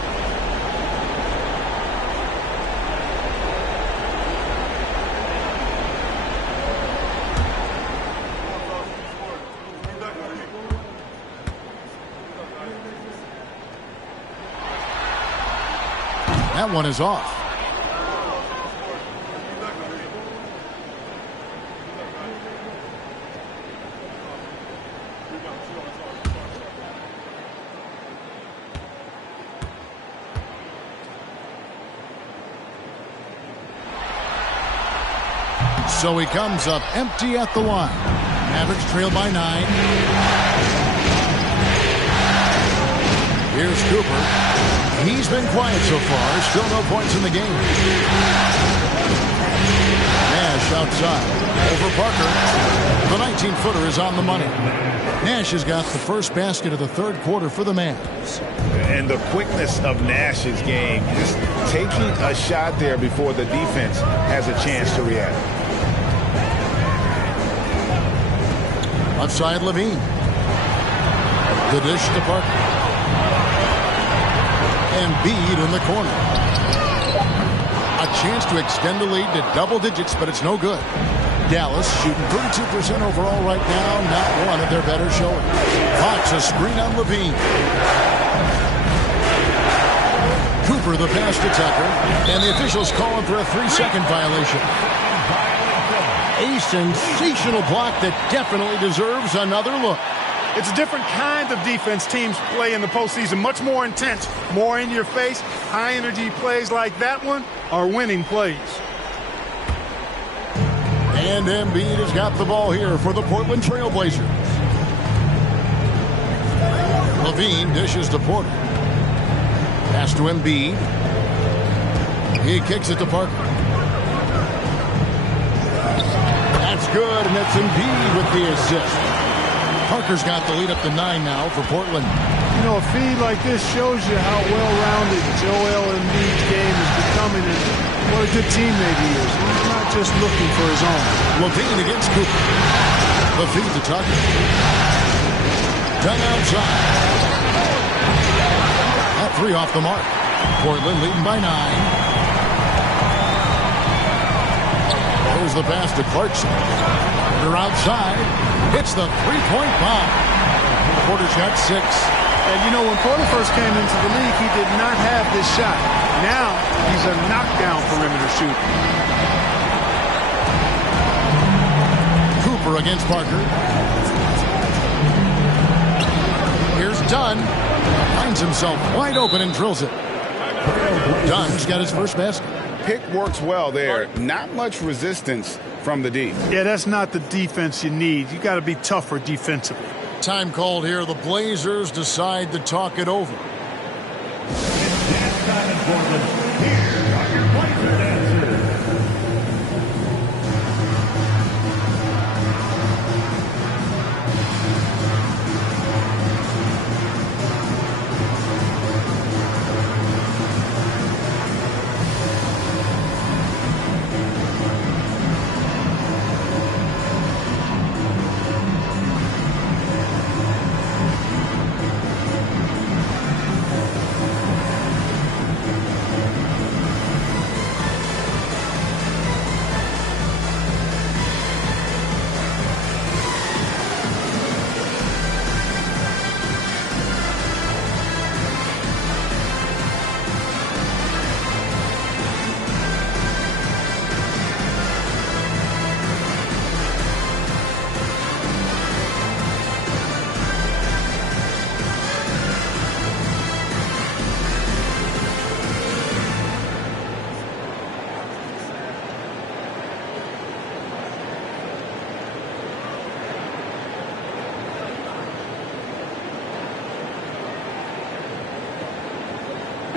That one is off. So he comes up empty at the line. Mavericks trail by 9. Here's Cooper. He's been quiet so far. Still no points in the game. Nash outside. Over Parker. The 19-footer is on the money. Nash has got the first basket of the third quarter for the Mavs. And the quickness of Nash's game, just taking a shot there before the defense has a chance to react. Outside Levine. The dish to Parker. Embiid in the corner. A chance to extend the lead to double digits, but it's no good. Dallas shooting 32% overall right now. Not one of their better showings. Fox a screen on Levine. Cooper the pass to Tucker. And the officials calling for a 3-second violation. A sensational block that definitely deserves another look. It's a different kind of defense teams play in the postseason. Much more intense, more in your face. High energy plays like that one are winning plays. And Embiid has got the ball here for the Portland Trailblazers. Levine dishes to Porter. Pass to Embiid. He kicks it to Parker. That's good, and it's Embiid with the assist. Parker's got the lead up to 9 now for Portland. You know, a feed like this shows you how well-rounded Joel Embiid's game is becoming and what a good teammate he is. He's not just looking for his own. Levine against Cooper. The feed to Tucker. Done outside. That 3 off the mark. Portland leading by 9. There's the pass to Clarkson. They're outside. It's the three-point bomb. Porter's got 6. And, you know, when Porter first came into the league, he did not have this shot. Now, he's a knockdown perimeter shooter. Cooper against Parker. Here's Dunn. Finds himself wide open and drills it. Dunn's got his first basket. Pick works well there. Not much resistance from the D. Yeah, that's not the defense you need. You got to be tougher defensively. Time called here. The Blazers decide to talk it over. Here are your Blazer dancers.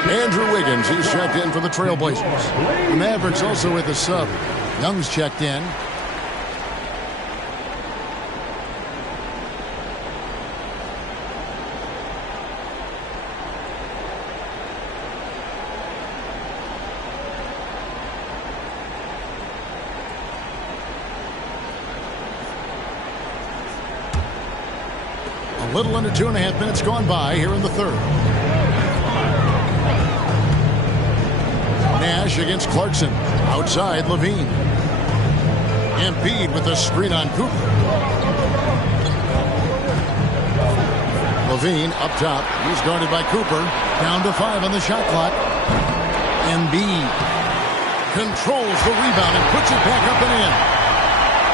Andrew Wiggins, he's checked in for the Trailblazers. The Mavericks also with a sub. Young's checked in. A little under 2.5 minutes gone by here in the third. Nash against Clarkson. Outside, Levine. Embiid with the screen on Cooper. Levine up top. He's guarded by Cooper. Down to 5 on the shot clock. Embiid controls the rebound and puts it back up and in.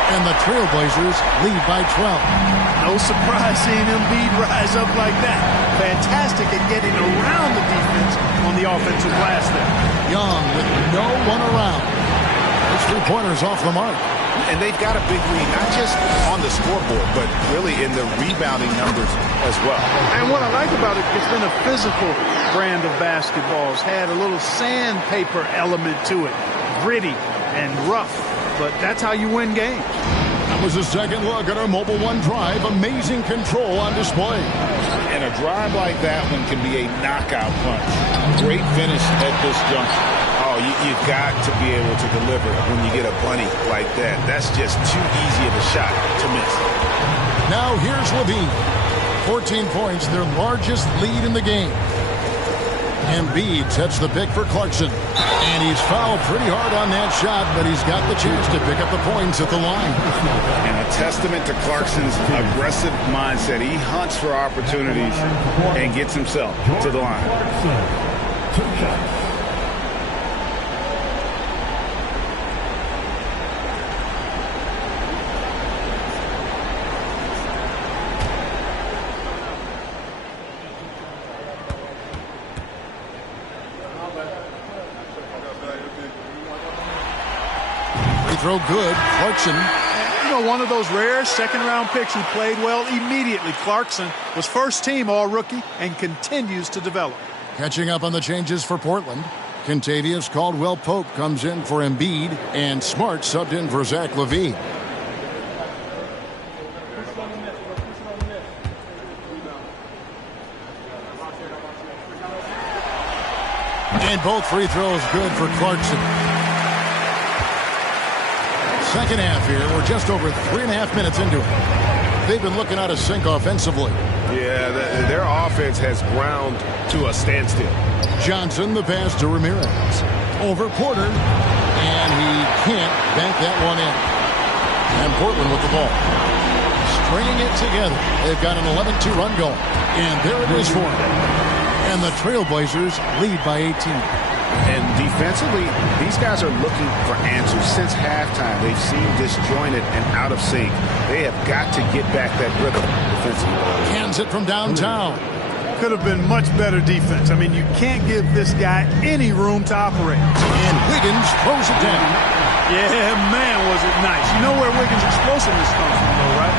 And the Trailblazers lead by 12. No surprise seeing Embiid rise up like that. Fantastic at getting around the defense on the offensive glass there. Young with no one around. Those 3-pointers off the mark. And they've got a big lead, not just on the scoreboard, but really in the rebounding numbers as well. And what I like about it, it's been a physical brand of basketball. It's had a little sandpaper element to it. Gritty and rough, but that's how you win games. That was a second look at our Mobile One drive. Amazing control on display. And a drive like that one can be a knockout punch. Great finish at this juncture. Oh, you've got to be able to deliver when you get a bunny like that. That's just too easy of a shot to miss. Now here's Levine. 14 points, their largest lead in the game. Embiid sets the pick for Clarkson. And he's fouled pretty hard on that shot, but he's got the chance to pick up the points at the line. And a testament to Clarkson's aggressive mindset. He hunts for opportunities and gets himself to the line. 2 shots. Throw good. Clarkson. You know, one of those rare second-round picks who played well immediately. Clarkson was first-team All-Rookie and continues to develop. Catching up on the changes for Portland. Kentavious Caldwell-Pope comes in for Embiid, and Smart subbed in for Zach LaVine. And both free throws good for Clarkson. Second half here. We're just over 3.5 minutes into it. They've been looking out of sync offensively. Yeah, their offense has ground to a standstill. Johnson, the pass to Ramirez. Over Porter. And he can't bank that one in. And Portland with the ball. Stringing it together. They've got an 11-2 run going. And there it is for them. And the Trailblazers lead by 18. And defensively, these guys are looking for answers since halftime. They've seemed disjointed and out of sync. They have got to get back that rhythm defensively. Cans it from downtown. Could have been much better defense. I mean, you can't give this guy any room to operate. And Wiggins throws it down. Yeah, man, was it nice. You know where Wiggins' explosiveness comes from, though, right?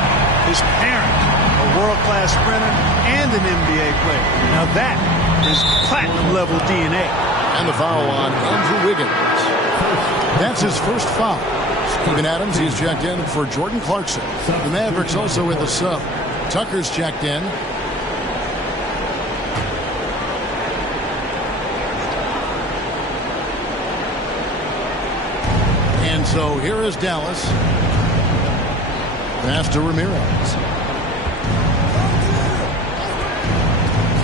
His parents, a world-class sprinter and an NBA player. Now that is platinum-level DNA. And the foul on Andrew Wiggins. That's his first foul. Steven Adams, he's checked in for Jordan Clarkson. The Mavericks also with a sub. Tucker's checked in. And so here is Dallas. Pass to Ramirez.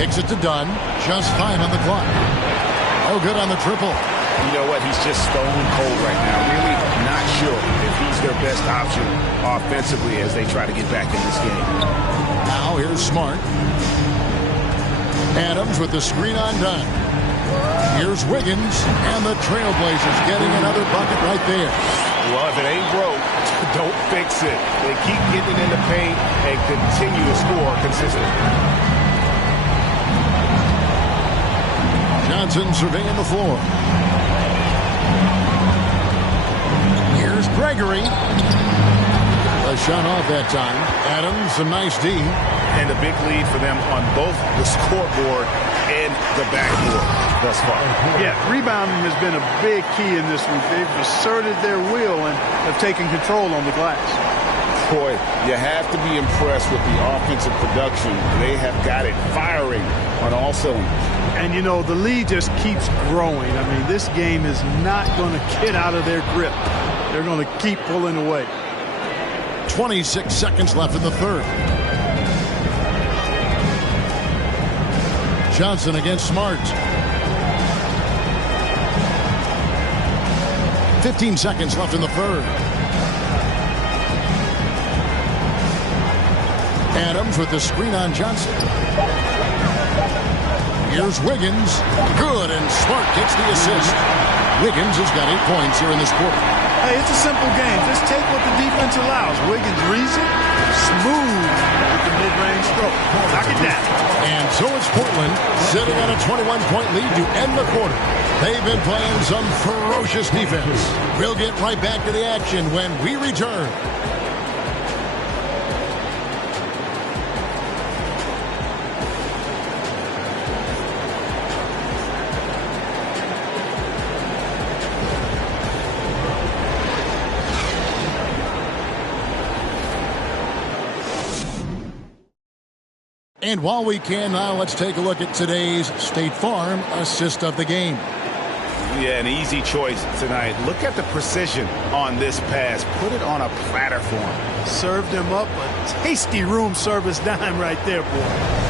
Kicks it to Dunn. Just 5 on the clock. Oh, good on the triple. You know what? He's just stone cold right now. Really not sure if he's their best option offensively as they try to get back in this game. Now here's Smart. Adams with the screen on Dunn. Here's Wiggins, and the Trailblazers getting another bucket right there. Well, if it ain't broke, don't fix it. They keep getting in the paint and continue to score consistently. Johnson surveying the floor. Here's Gregory. A shot off that time. Adams, a nice D. And a big lead for them on both the scoreboard and the backboard thus far. Yeah, rebounding has been a big key in this one. They've asserted their will and have taken control on the glass. Boy, you have to be impressed with the offensive production. They have got it firing on all cylinders. And, you know, the lead just keeps growing. I mean, this game is not going to get out of their grip. They're going to keep pulling away. 26 seconds left in the third. Johnson against Smart. 15 seconds left in the third. Adams with the screen on Johnson. Here's Wiggins. Good, and Smart gets the assist. Wiggins has got 8 points here in this quarter. Hey, it's a simple game. Just take what the defense allows. Wiggins reads it, smooth with the mid-range stroke. Knock it down. And so it's Portland sitting on a 21-point lead to end the quarter. They've been playing some ferocious defense. We'll get right back to the action when we return. And while we can now, let's take a look at today's State Farm assist of the game. Yeah, an easy choice tonight. Look at the precision on this pass. Put it on a platter for him. Served him up a tasty room service dime right there, boy.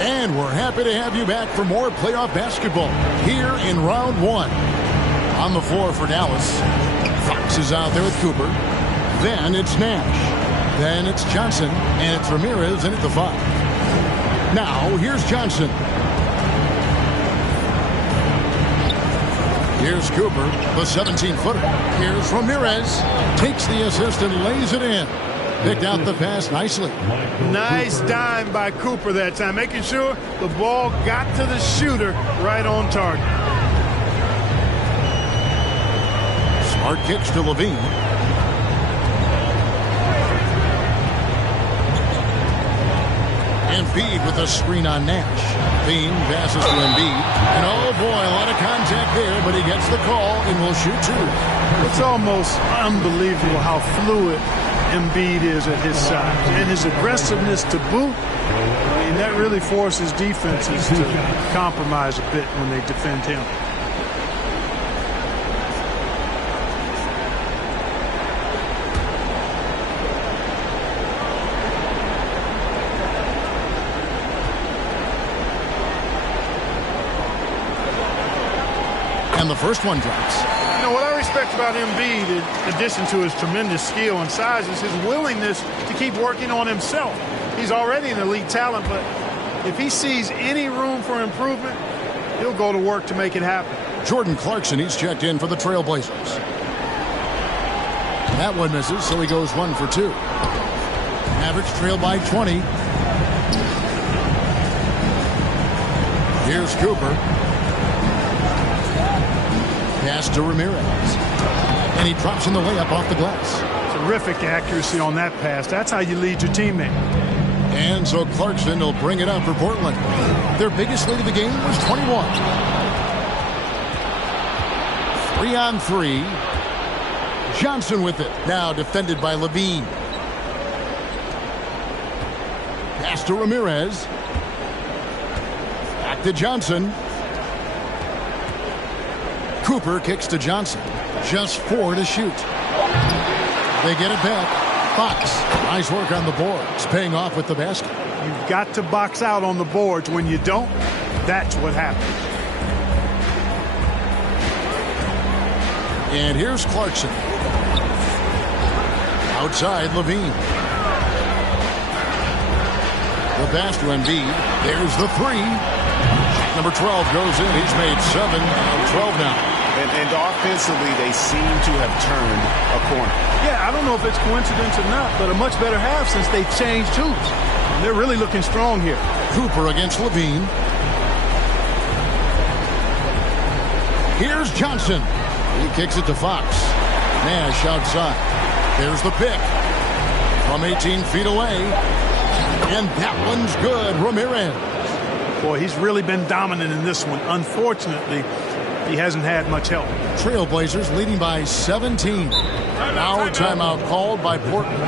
And we're happy to have you back for more playoff basketball here in round one. On the floor for Dallas, Fox is out there with Cooper. Then it's Nash. Then it's Johnson. And it's Ramirez in at the 5. Now, here's Johnson. Here's Cooper, the 17-footer. Here's Ramirez. Takes the assist and lays it in. Picked out the pass nicely. Nice dime by Cooper that time, making sure the ball got to the shooter right on target. Smart kicks to Levine. Embiid with a screen on Nash. Levine passes to Embiid. And oh boy, a lot of contact there, but he gets the call and will shoot 2. It's almost unbelievable how fluid Embiid is at his size, and his aggressiveness to boot. I mean, that really forces defenses to compromise a bit when they defend him. And the first one drops. You know, what I respect about Embiid, in addition to his tremendous skill and size, is his willingness to keep working on himself. He's already an elite talent, but if he sees any room for improvement, he'll go to work to make it happen. Jordan Clarkson, he's checked in for the Trailblazers. That one misses, so he goes 1 for 2. Mavericks trail by 20. Here's Cooper. Pass to Ramirez. And he drops in the layup off the glass. Terrific accuracy on that pass. That's how you lead your teammate. And so Clarkson will bring it up for Portland. Their biggest lead of the game was 21. 3-on-3. Johnson with it. Now defended by Levine. Pass to Ramirez. Back to Johnson. Cooper kicks to Johnson. Just 4 to shoot. They get it back. Fox. Nice work on the boards. Paying off with the basket. You've got to box out on the boards. When you don't, that's what happens. And here's Clarkson. Outside, Levine. The pass to Embiid. There's the 3. Number 12 goes in. He's made 7 out of 12 now. And offensively, they seem to have turned a corner. Yeah, I don't know if it's coincidence or not, but a much better half since they've changed tools. They're really looking strong here. Cooper against Levine. Here's Johnson. He kicks it to Fox. Nash outside. There's the pick. From 18 feet away. And that one's good. Ramirez. Boy, he's really been dominant in this one. Unfortunately, he hasn't had much help. Trailblazers leading by 17. Now a timeout called by Portland.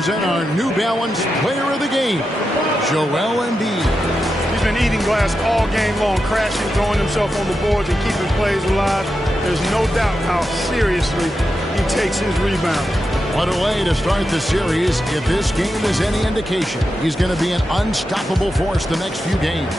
present our New Balance Player of the Game, Joel Embiid. He's been eating glass all game long, crashing, throwing himself on the boards, and keeping plays alive. There's no doubt how seriously he takes his rebound. What a way to start the series. If this game is any indication, he's going to be an unstoppable force the next few games.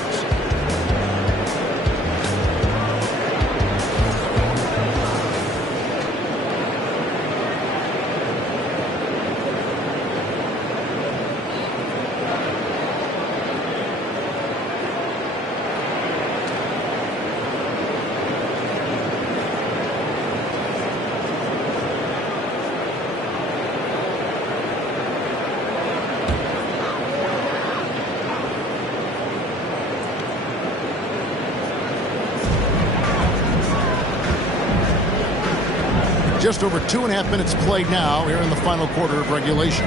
Just over 2.5 minutes played now here in the final quarter of regulation.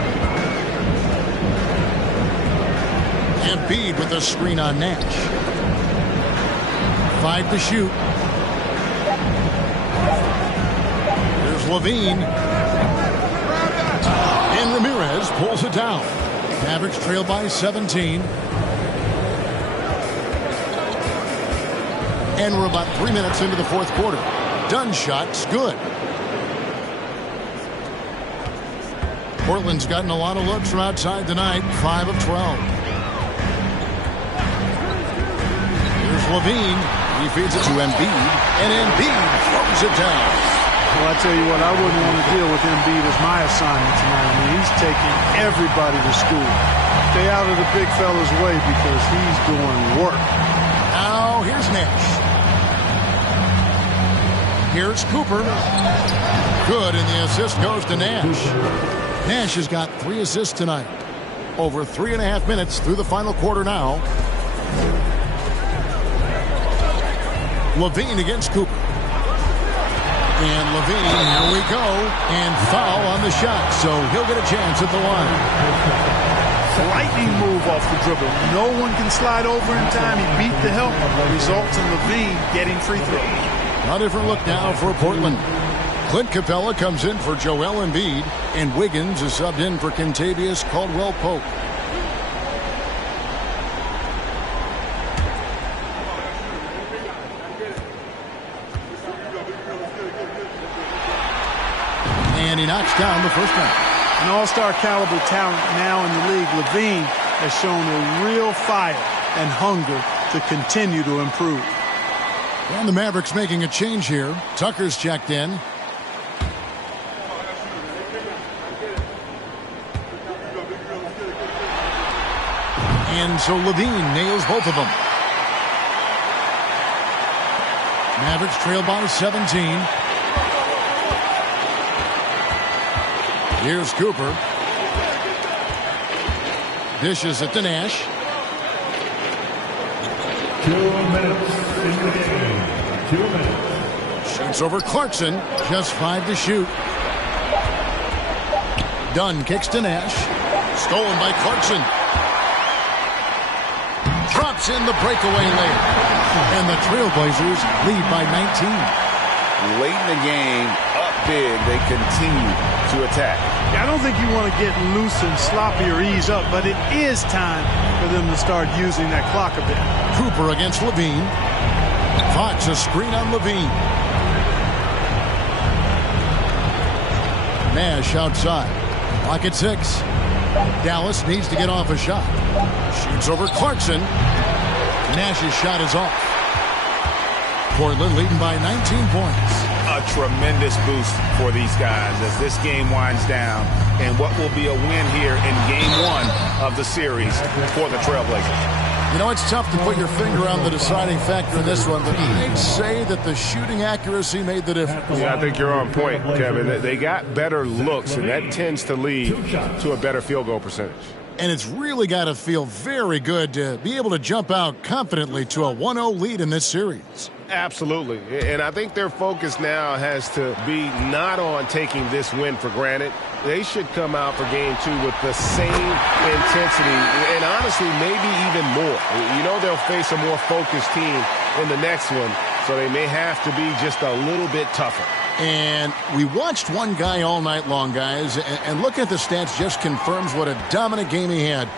Embiid with a screen on Nash. 5 to shoot. Here's Levine. And Ramirez pulls it down. Mavericks trail by 17. And we're about 3 minutes into the fourth quarter. Dunn shot's good. Portland's gotten a lot of looks from outside tonight, 5 of 12. Here's Levine. He feeds it to Embiid, and Embiid throws it down. Well, I tell you what, I wouldn't want to deal with Embiid as my assignment tonight. I mean, he's taking everybody to school. Stay out of the big fella's way because he's doing work. Now, here's Nash. Here's Cooper. Good, and the assist goes to Nash. Nash has got 3 assists tonight. Over 3.5 minutes through the final quarter now. Levine against Cooper. And Levine, here we go. And foul on the shot, so he'll get a chance at the line. Lightning move off the dribble. No one can slide over in time. He beat the help. Results in Levine getting free throws. A different look now for Portland. Clint Capella comes in for Joel Embiid, and Wiggins is subbed in for Kentavious Caldwell-Pope. And he knocks down the first one. An all-star caliber talent now in the league, Levine has shown a real fire and hunger to continue to improve. And the Mavericks making a change here. Tucker's checked in. And so Levine nails both of them. Mavericks trail by 17. Here's Cooper. Dishes it to Nash. 2 minutes in the game. 2 minutes. Shoots over Clarkson. Just 5 to shoot. Dunn kicks to Nash. Stolen by Clarkson. Drops in the breakaway layup. And the Trailblazers lead by 19. Late in the game, up big, they continue to attack. I don't think you want to get loose and sloppy or ease up, but it is time for them to start using that clock a bit. Cooper against Levine. Fox a screen on Levine. Nash outside. Clock at 6. Dallas needs to get off a shot. Shoots over Clarkson. Nash's shot is off. Portland leading by 19 points. A tremendous boost for these guys as this game winds down and what will be a win here in game 1 of the series for the Trailblazers. You know, it's tough to put your finger on the deciding factor in this one, but I'd say that the shooting accuracy made the difference. Yeah, I think you're on point, Kevin. They got better looks, and that tends to lead to a better field goal percentage. And it's really got to feel very good to be able to jump out confidently to a 1-0 lead in this series. Absolutely. And I think their focus now has to be not on taking this win for granted. They should come out for game 2 with the same intensity and honestly maybe even more. You know they'll face a more focused team in the next one, so they may have to be just a little bit tougher. And we watched one guy all night long, guys, and looking at the stats just confirms what a dominant game he had.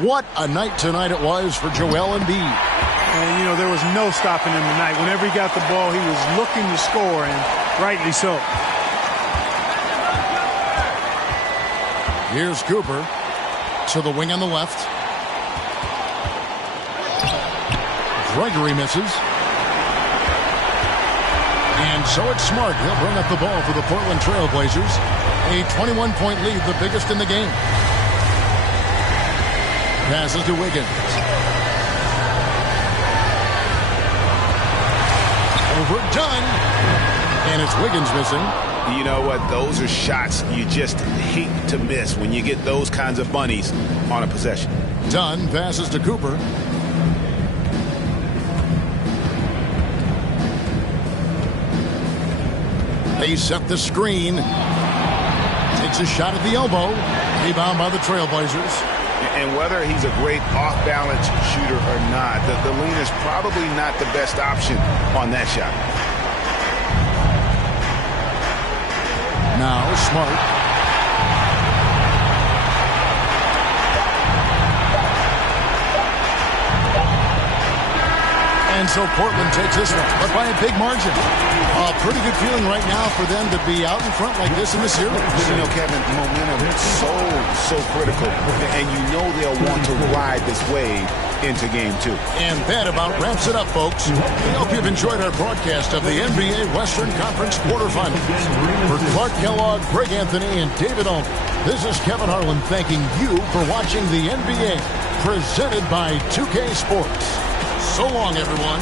What a night tonight it was for Joel Embiid. And, you know, there was no stopping him tonight. Whenever he got the ball, he was looking to score, and rightly so. Here's Cooper to the wing on the left. Gregory misses. And so it's Smart. He'll bring up the ball for the Portland Trail Blazers. A 21-point lead, the biggest in the game. Passes to Wiggins. Overdone. And it's Wiggins missing. You know what? Those are shots you just hate to miss when you get those kinds of bunnies on a possession. Dunn passes to Cooper. They set the screen. Takes a shot at the elbow. Rebound by the Trailblazers. And whether he's a great off-balance shooter or not, the lean is probably not the best option on that shot. Now Smart. And so Portland takes this one, but by a big margin. A pretty good feeling right now for them to be out in front like this in the series. You know, Kevin, momentum is so critical. And you know they'll want to ride this wave into game 2. And that about wraps it up, folks. We hope you've enjoyed our broadcast of the NBA Western Conference quarterfinals. For Clark Kellogg, Greg Anthony, and David Allman, this is Kevin Harlan thanking you for watching the NBA, presented by 2K Sports. So long, everyone.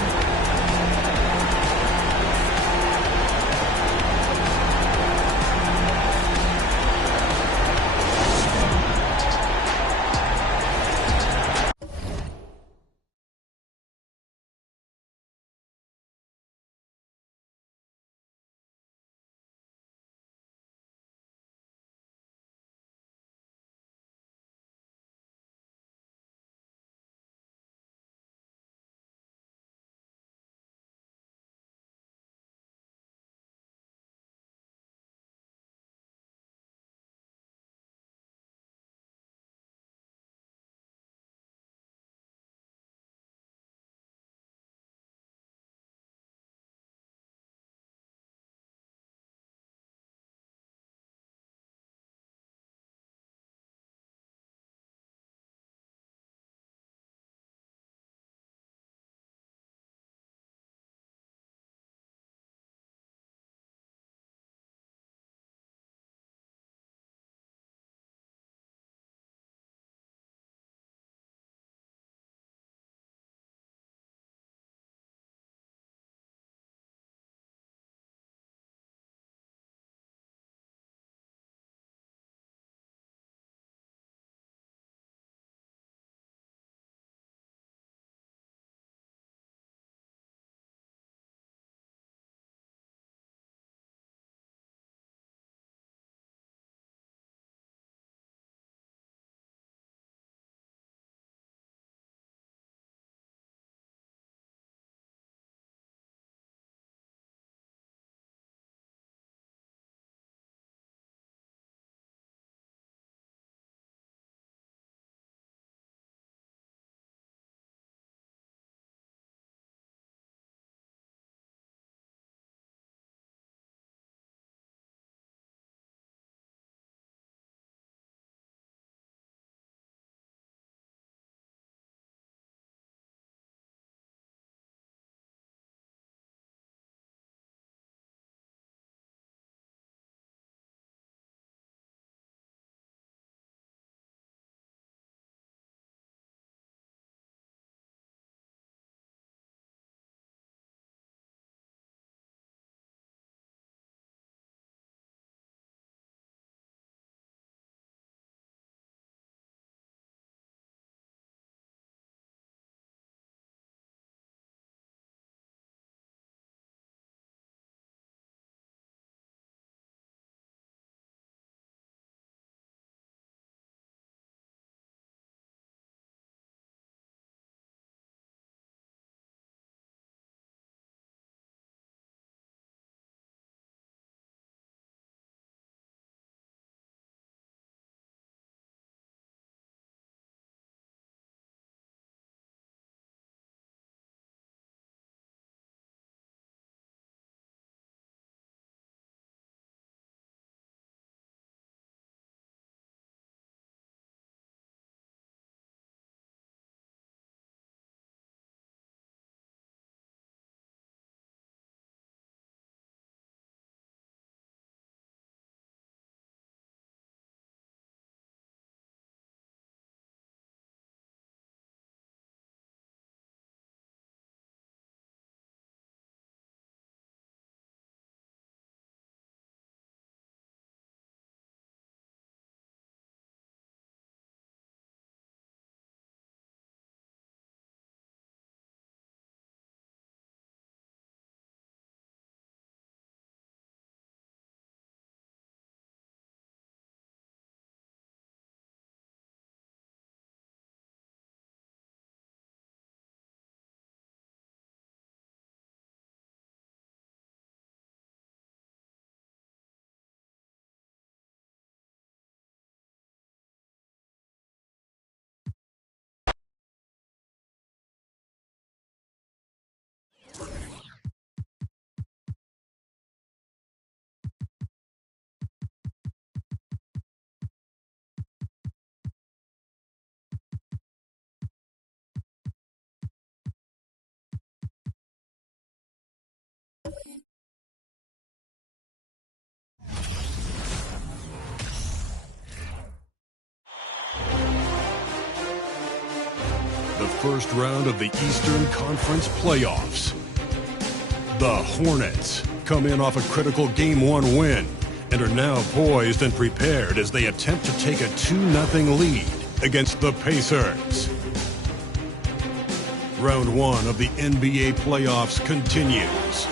first round of the Eastern Conference playoffs. The Hornets come in off a critical Game 1 win and are now poised and prepared as they attempt to take a 2-0 lead against the Pacers. Round 1 of the NBA playoffs continues.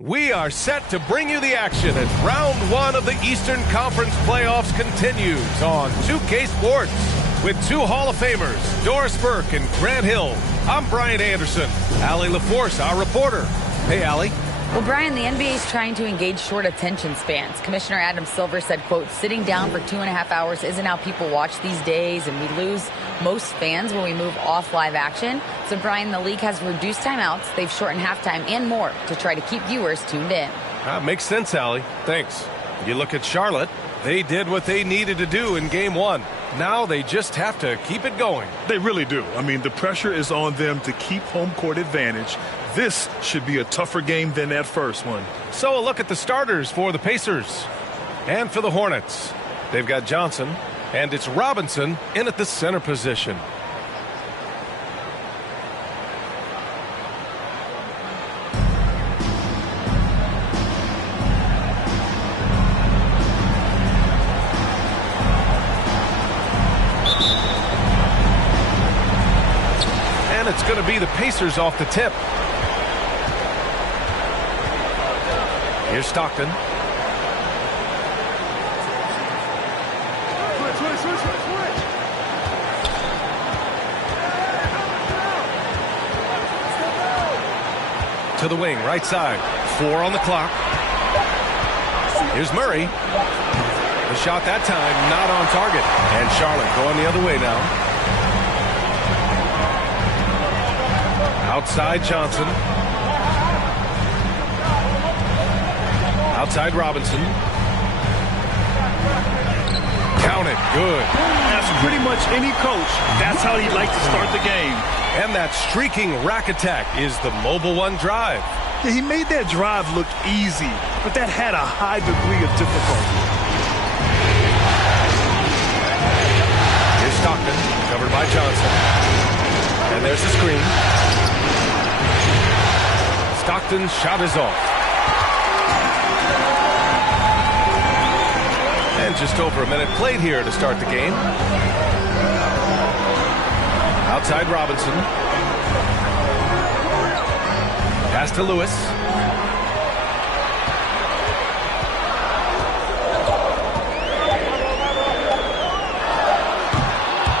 We are set to bring you the action as round 1 of the Eastern Conference playoffs continues on 2K Sports with 2 Hall of Famers, Doris Burke and Grant Hill. I'm Brian Anderson. Allie LaForce, our reporter. Hey, Allie. Well, Brian, the NBA is trying to engage short attention spans. Commissioner Adam Silver said, quote, sitting down for 2.5 hours isn't how people watch these days, and we lose most fans when we move off live action. So, Brian, the league has reduced timeouts. They've shortened halftime and more to try to keep viewers tuned in. Makes sense, Allie. Thanks. You look at Charlotte. They did what they needed to do in Game 1. Now they just have to keep it going. They really do. I mean, the pressure is on them to keep home court advantage. This should be a tougher game than that first one. So a look at the starters for the Pacers and for the Hornets. They've got Johnson, and it's Robinson in at the center position. And it's going to be the Pacers off the tip. Here's Stockton. To the wing, right side. 4 on the clock. Here's Murray. The shot that time, not on target. And Charlotte going the other way now. Outside Johnson. Outside Robinson. Count it. Good. That's pretty much any coach. That's how he'd like to start the game. And that streaking rack attack is the Mobile One drive. Yeah, he made that drive look easy, but that had a high degree of difficulty. Here's Stockton, covered by Johnson. And there's the screen. Stockton's shot is off. And just over a minute played here to start the game. Outside Robinson. Pass to Lewis.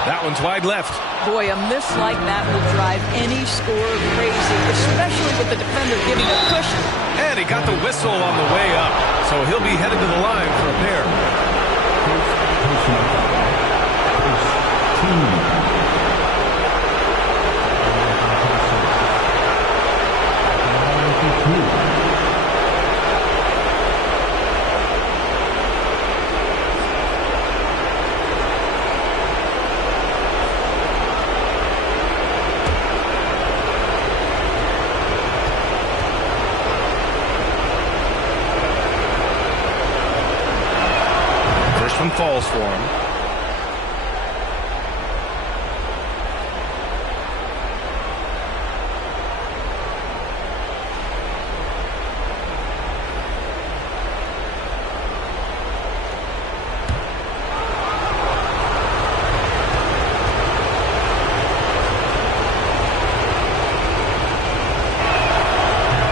That one's wide left. Boy, a miss like that will drive any scorer crazy, especially with the defender giving a cushion. And he got the whistle on the way up, so he'll be headed to the line for a pair. First one falls for him.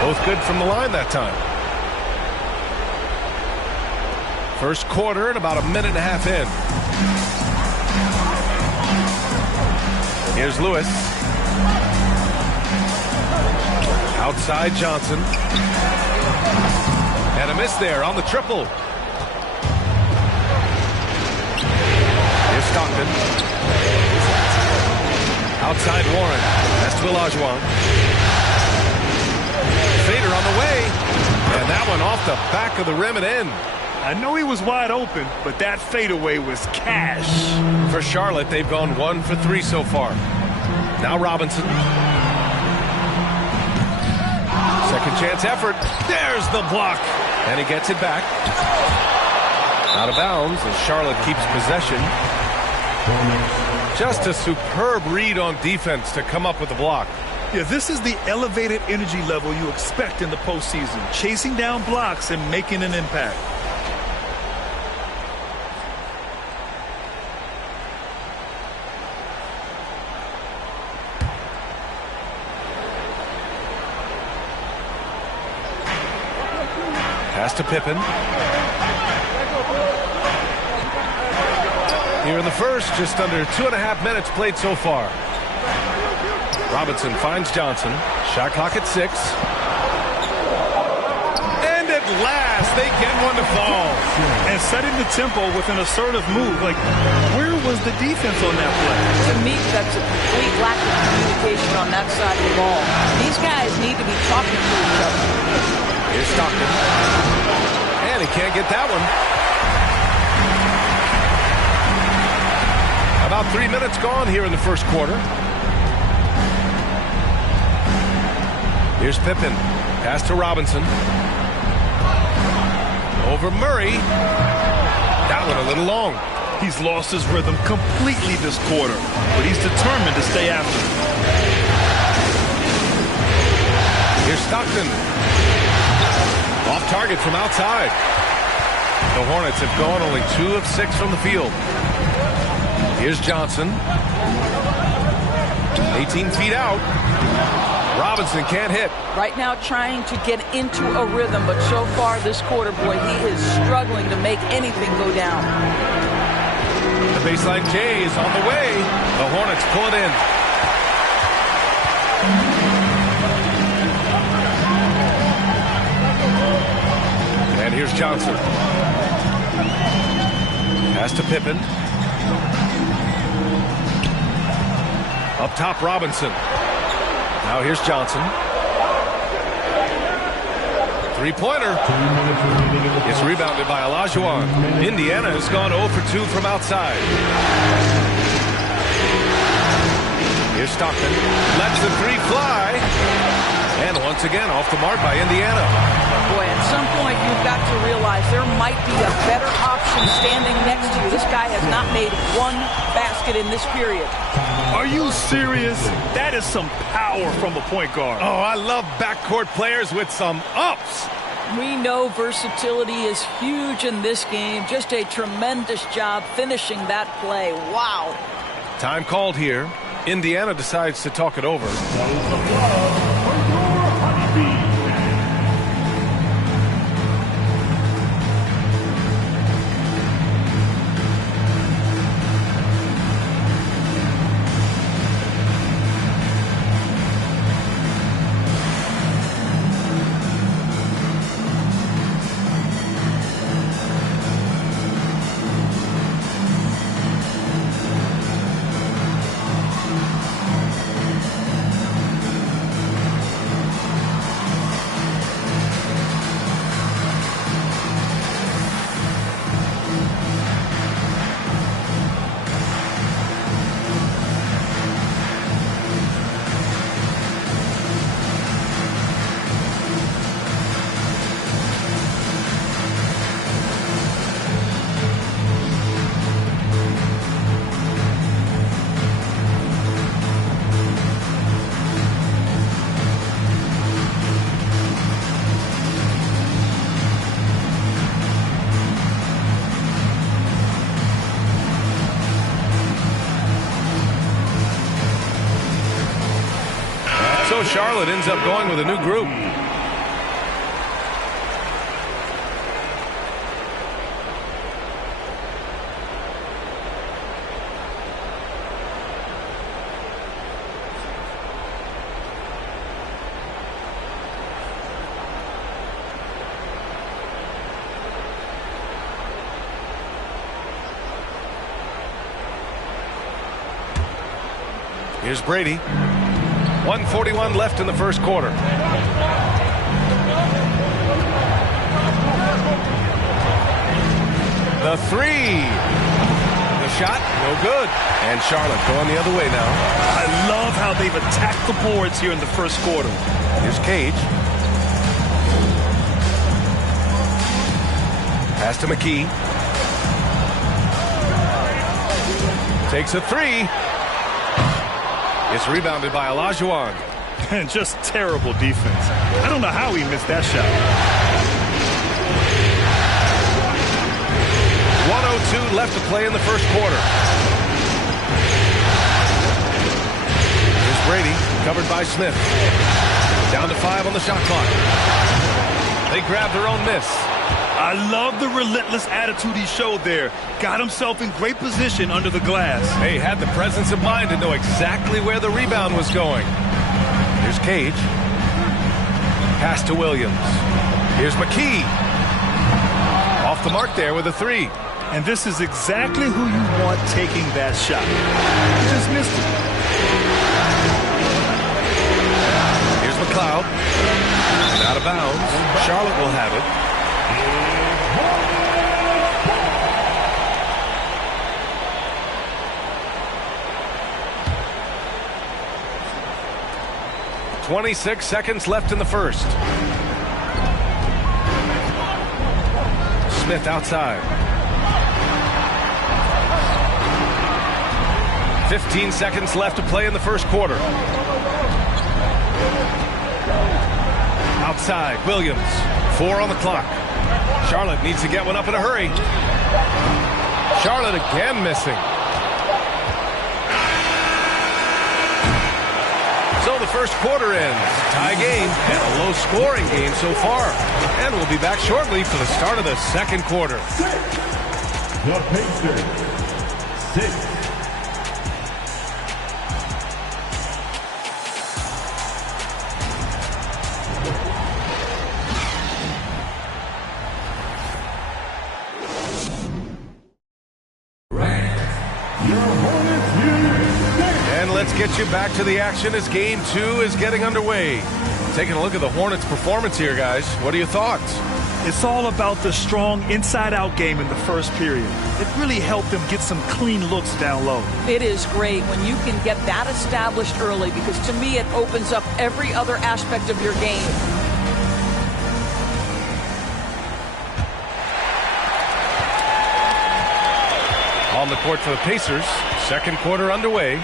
Both good from the line that time. First quarter and about a minute and a half in. Here's Lewis. Outside Johnson. And a miss there on the triple. Here's Stockton. Outside Warren. That's to Olajuwon. Fader on the way. And that one off the back of the rim and in. I know he was wide open, but that fadeaway was cash. For Charlotte, they've gone 1 for 3 so far. Now Robinson. Second chance effort. There's the block. And he gets it back. Out of bounds as Charlotte keeps possession. Just a superb read on defense to come up with the block. Yeah, this is the elevated energy level you expect in the postseason. Chasing down blocks and making an impact. Pass to Pippen. Here in the first, just under 2.5 minutes played so far. Robinson finds Johnson. Shot clock at 6. And at last, they get one to fall. And setting the tempo with an assertive move. Like, where was the defense on that play? To me, that's a complete lack of communication on that side of the ball. These guys need to be talking to each other. Here's Stockton. And he can't get that one. About 3 minutes gone here in the first quarter. Here's Pippen. Pass to Robinson. Over Murray. That one a little long. He's lost his rhythm completely this quarter, but he's determined to stay after it. Here's Stockton. Off target from outside. The Hornets have gone only 2 of 6 from the field. Here's Johnson. 18 feet out. Robinson can't hit. Right now trying to get into a rhythm, but so far this quarter, boy, he is struggling to make anything go down. The baseline J is on the way. The Hornets pull it in. And here's Johnson. Pass to Pippen. Up top, Robinson. Now here's Johnson. Three-pointer. It's rebounded by Olajuwon. Indiana has gone 0 for 2 from outside. Here's Stockton. Lets the three fly. And once again, off the mark by Indiana. Boy, at some point, you've got to realize there might be a better option standing next to you. This guy has not made one basket in this period. Are you serious? That is some power from a point guard. Oh, I love backcourt players with some ups. We know versatility is huge in this game. Just a tremendous job finishing that play. Wow. Time called here. Indiana decides to talk it over. So Charlotte ends up going with a new group. Here's Brady. 1:41 left in the first quarter. The three. The shot, no good. And Charlotte going the other way now. I love how they've attacked the boards here in the first quarter. Here's Cage. Pass to McKee. Takes a three. It's rebounded by Olajuwon. And just terrible defense. I don't know how he missed that shot. 1:02 left to play in the first quarter. Here's Brady, covered by Smith. Down to 5 on the shot clock. They grab their own miss. I love the relentless attitude he showed there. Got himself in great position under the glass. He had the presence of mind to know exactly where the rebound was going. Here's Cage. Pass to Williams. Here's McKee. Off the mark there with a three. And this is exactly who you want taking that shot. He just missed it. Here's McLeod. And out of bounds. Charlotte will have it. .26 seconds left in the first. Smith outside. 15 seconds left to play in the first quarter. Outside, Williams. 4 on the clock. Charlotte needs to get one up in a hurry. Charlotte again missing. So the first quarter ends. Tie game and a low-scoring game so far. And we'll be back shortly for the start of the second quarter. The Pacers, 6. Get you back to the action as game 2 is getting underway. Taking a look at the Hornets' performance here, guys. What are your thoughts? It's all about the strong inside-out game in the first period. It really helped them get some clean looks down low. It is great when you can get that established early because to me it opens up every other aspect of your game. On the court for the Pacers. Second quarter underway.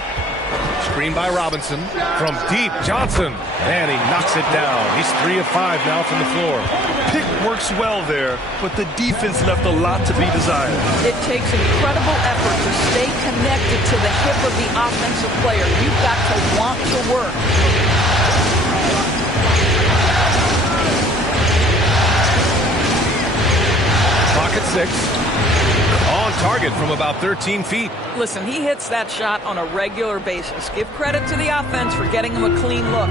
Screen by Robinson. From deep, Johnson. And he knocks it down. He's 3 of 5 now from the floor. Pick works well there, but the defense left a lot to be desired. It takes incredible effort to stay connected to the hip of the offensive player. You've got to want to work. Clock at 6. On target from about 13 feet. Listen, he hits that shot on a regular basis. Give credit to the offense for getting him a clean look.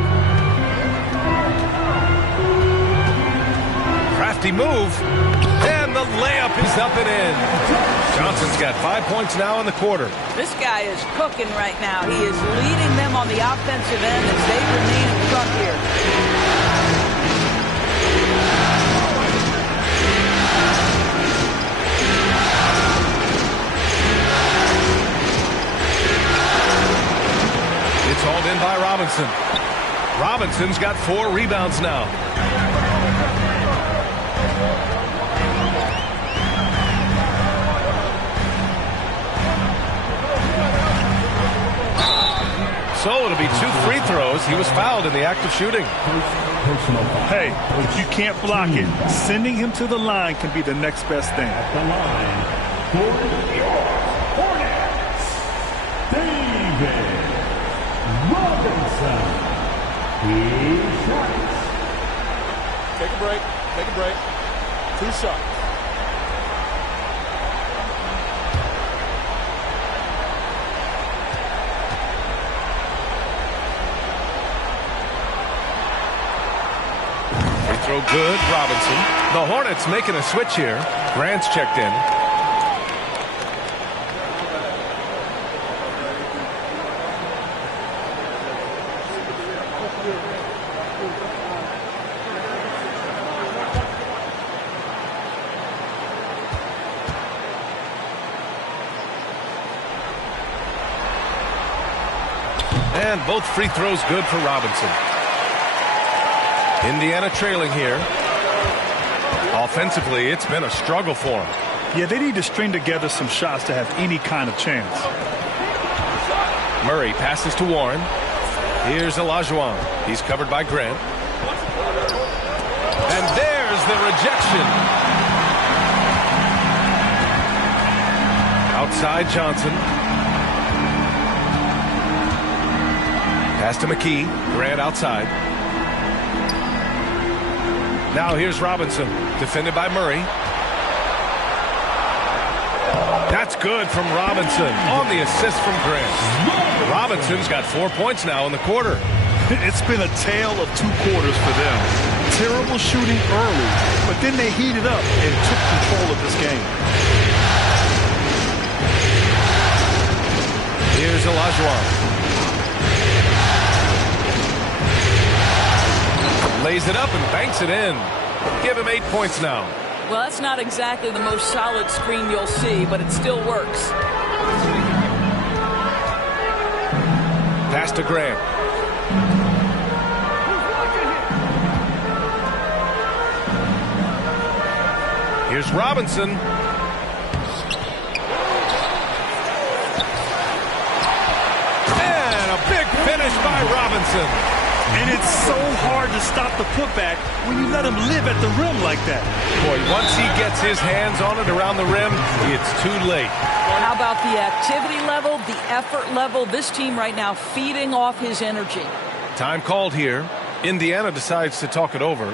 Crafty move. And the layup is up and in. Johnson's got 5 points now in the quarter. This guy is cooking right now. He is leading them on the offensive end as they remain in front here. It's hauled in by Robinson. Robinson's got 4 rebounds now. So it'll be 2 free throws. He was fouled in the act of shooting. Hey, if you can't block it, sending him to the line can be the next best thing. At the line, for your Hornets, David Robinson. He shoots. Take a break. Take a break. 2 shots. Free throw good, Robinson. The Hornets making a switch here. Grant's checked in. And both free throws good for Robinson. Indiana trailing here. Offensively, it's been a struggle for them. Yeah, they need to string together some shots to have any kind of chance. Murray passes to Warren. Here's Olajuwon. He's covered by Grant. And there's the rejection. Outside Johnson. Pass to McKee. Grant outside. Now here's Robinson. Defended by Murray. That's good from Robinson on the assist from Grant. Robinson's got 4 points now in the quarter. It's been a tale of 2 quarters for them. Terrible shooting early, but then they heated up and took control of this game. Here's Olajuwon. Lays it up and banks it in. Give him 8 points now. Well, that's not exactly the most solid screen you'll see, but it still works. Pass to Grant. Here's Robinson. And a big finish by Robinson. And it's so hard to stop the putback when you let him live at the rim like that. Boy, once he gets his hands on it around the rim, it's too late. How about the activity level, the effort level? This team right now feeding off his energy. Time called here. Indiana decides to talk it over.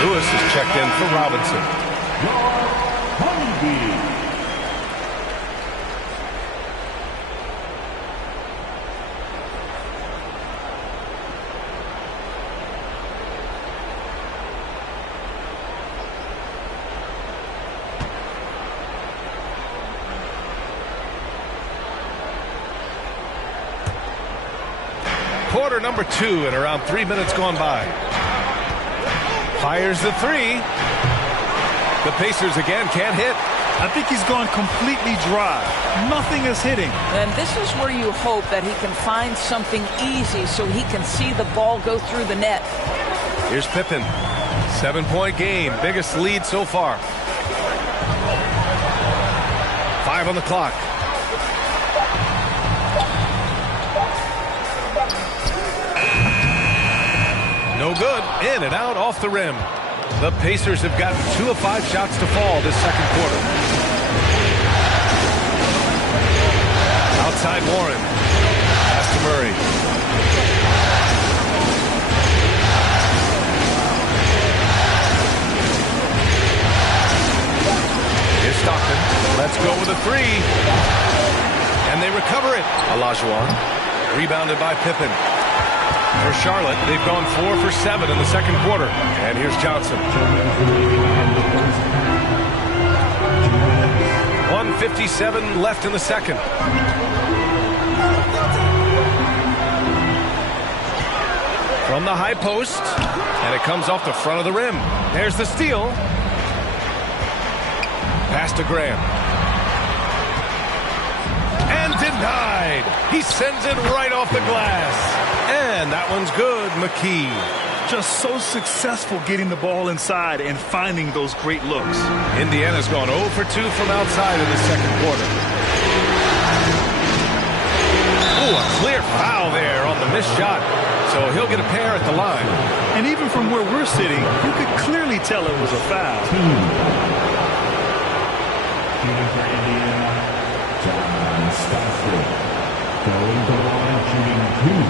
Lewis is checked in for Robinson. Quarter number 2 and around 3 minutes gone by. Fires the 3. The Pacers again can't hit. I think he's gone completely dry. Nothing is hitting. And this is where you hope that he can find something easy so he can see the ball go through the net. Here's Pippen. 7-point game. Biggest lead so far. 5 on the clock. No good. In and out off the rim. The Pacers have gotten 2 of 5 shots to fall this second quarter. Outside Warren. Pass to Murray. Here's Stockton. Let's go with a 3. And they recover it. Olajuwon. Rebounded by Pippen. For Charlotte, they've gone 4 for 7 in the second quarter. And here's Johnson. 1:57 left in the second. From the high post, and it comes off the front of the rim. There's the steal. Pass to Graham. And denied. He sends it right off the glass. And that one's good. McKee. just so successful getting the ball inside and finding those great looks. Indiana's gone 0 for 2 from outside in the second quarter. Ooh, a clear foul there on the missed shot. So he'll get a pair at the line. And even from where we're sitting, you could clearly tell it was a foul. Shooting for Indiana, John Stockton. Going to the line, shooting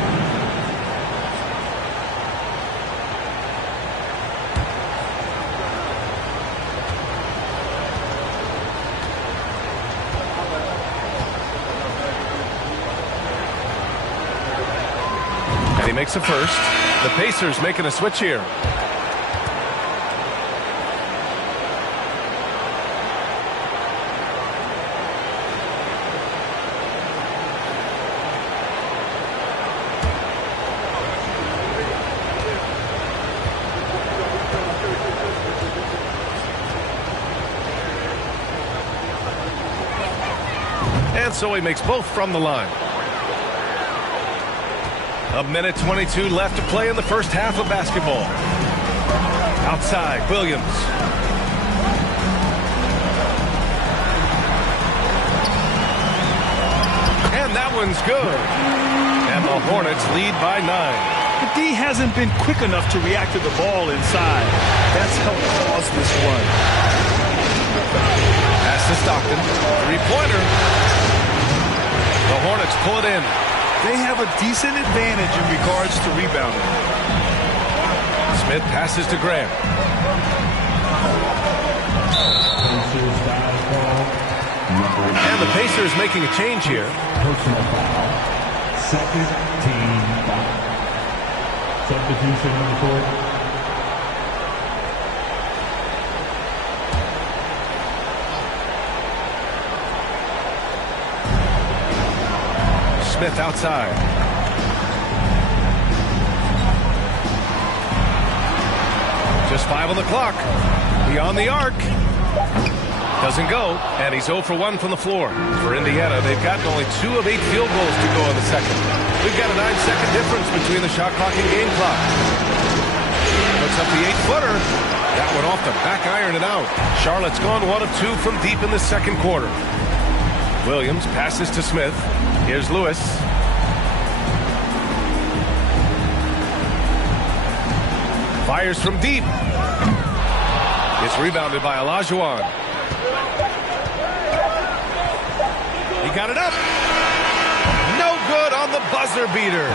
2. He makes a first. The Pacers making a switch here. And so he makes both from the line. A minute 22 left to play in the first half of basketball. Outside, Williams. And that one's good. And the Hornets lead by 9. The D hasn't been quick enough to react to the ball inside. That's helped cause this run. Pass to Stockton. Three-pointer. The Hornets pull it in. They have a decent advantage in regards to rebounding. Smith passes to Graham. And the Pacers making a change here. Personal foul. Second team foul. Substitution on the court. Smith outside. Just 5 on the clock. Beyond the arc. Doesn't go. And he's 0 for 1 from the floor. For Indiana, they've gotten only 2 of 8 field goals to go in the second. We've got a 9-second difference between the shot clock and game clock. Puts up the 8-footer. That one off the back iron and out. Charlotte's gone 1 of 2 from deep in the second quarter. Williams passes to Smith. Here's Lewis. Fires from deep. It's rebounded by Olajuwon. He got it up. No good on the buzzer beater.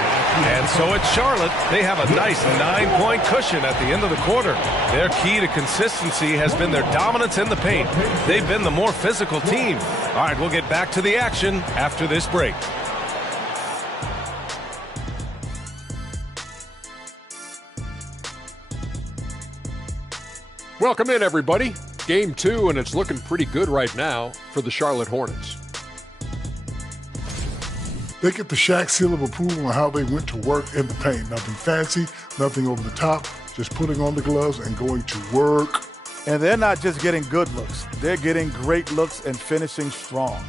And so it's Charlotte. They have a nice 9-point cushion at the end of the quarter. Their key to consistency has been their dominance in the paint. They've been the more physical team. All right, we'll get back to the action after this break. Welcome in, everybody. Game 2, and it's looking pretty good right now for the Charlotte Hornets. They get the Shaq seal of approval on how they went to work in the paint. Nothing fancy, nothing over the top, just putting on the gloves and going to work. And they're not just getting good looks. They're getting great looks and finishing strong.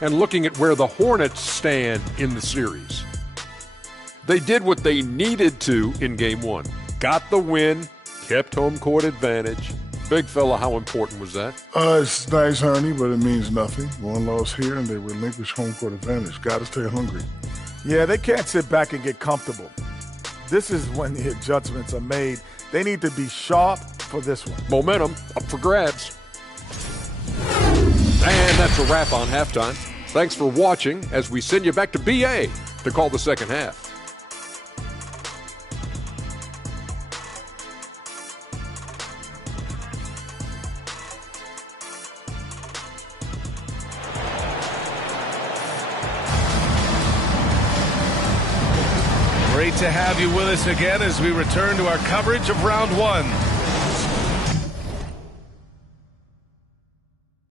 And looking at where the Hornets stand in the series. They did what they needed to in Game 1. Got the win, kept home court advantage. Big fella, how important was that? It's nice, honey, but it means nothing. One loss here, and they relinquish home court advantage. Got to stay hungry. Yeah, they can't sit back and get comfortable. This is when the adjustments are made. They need to be sharp for this one. Momentum up for grabs. And that's a wrap on halftime. Thanks for watching as we send you back to BA to call the second half. Great to have you with us again as we return to our coverage of round 1.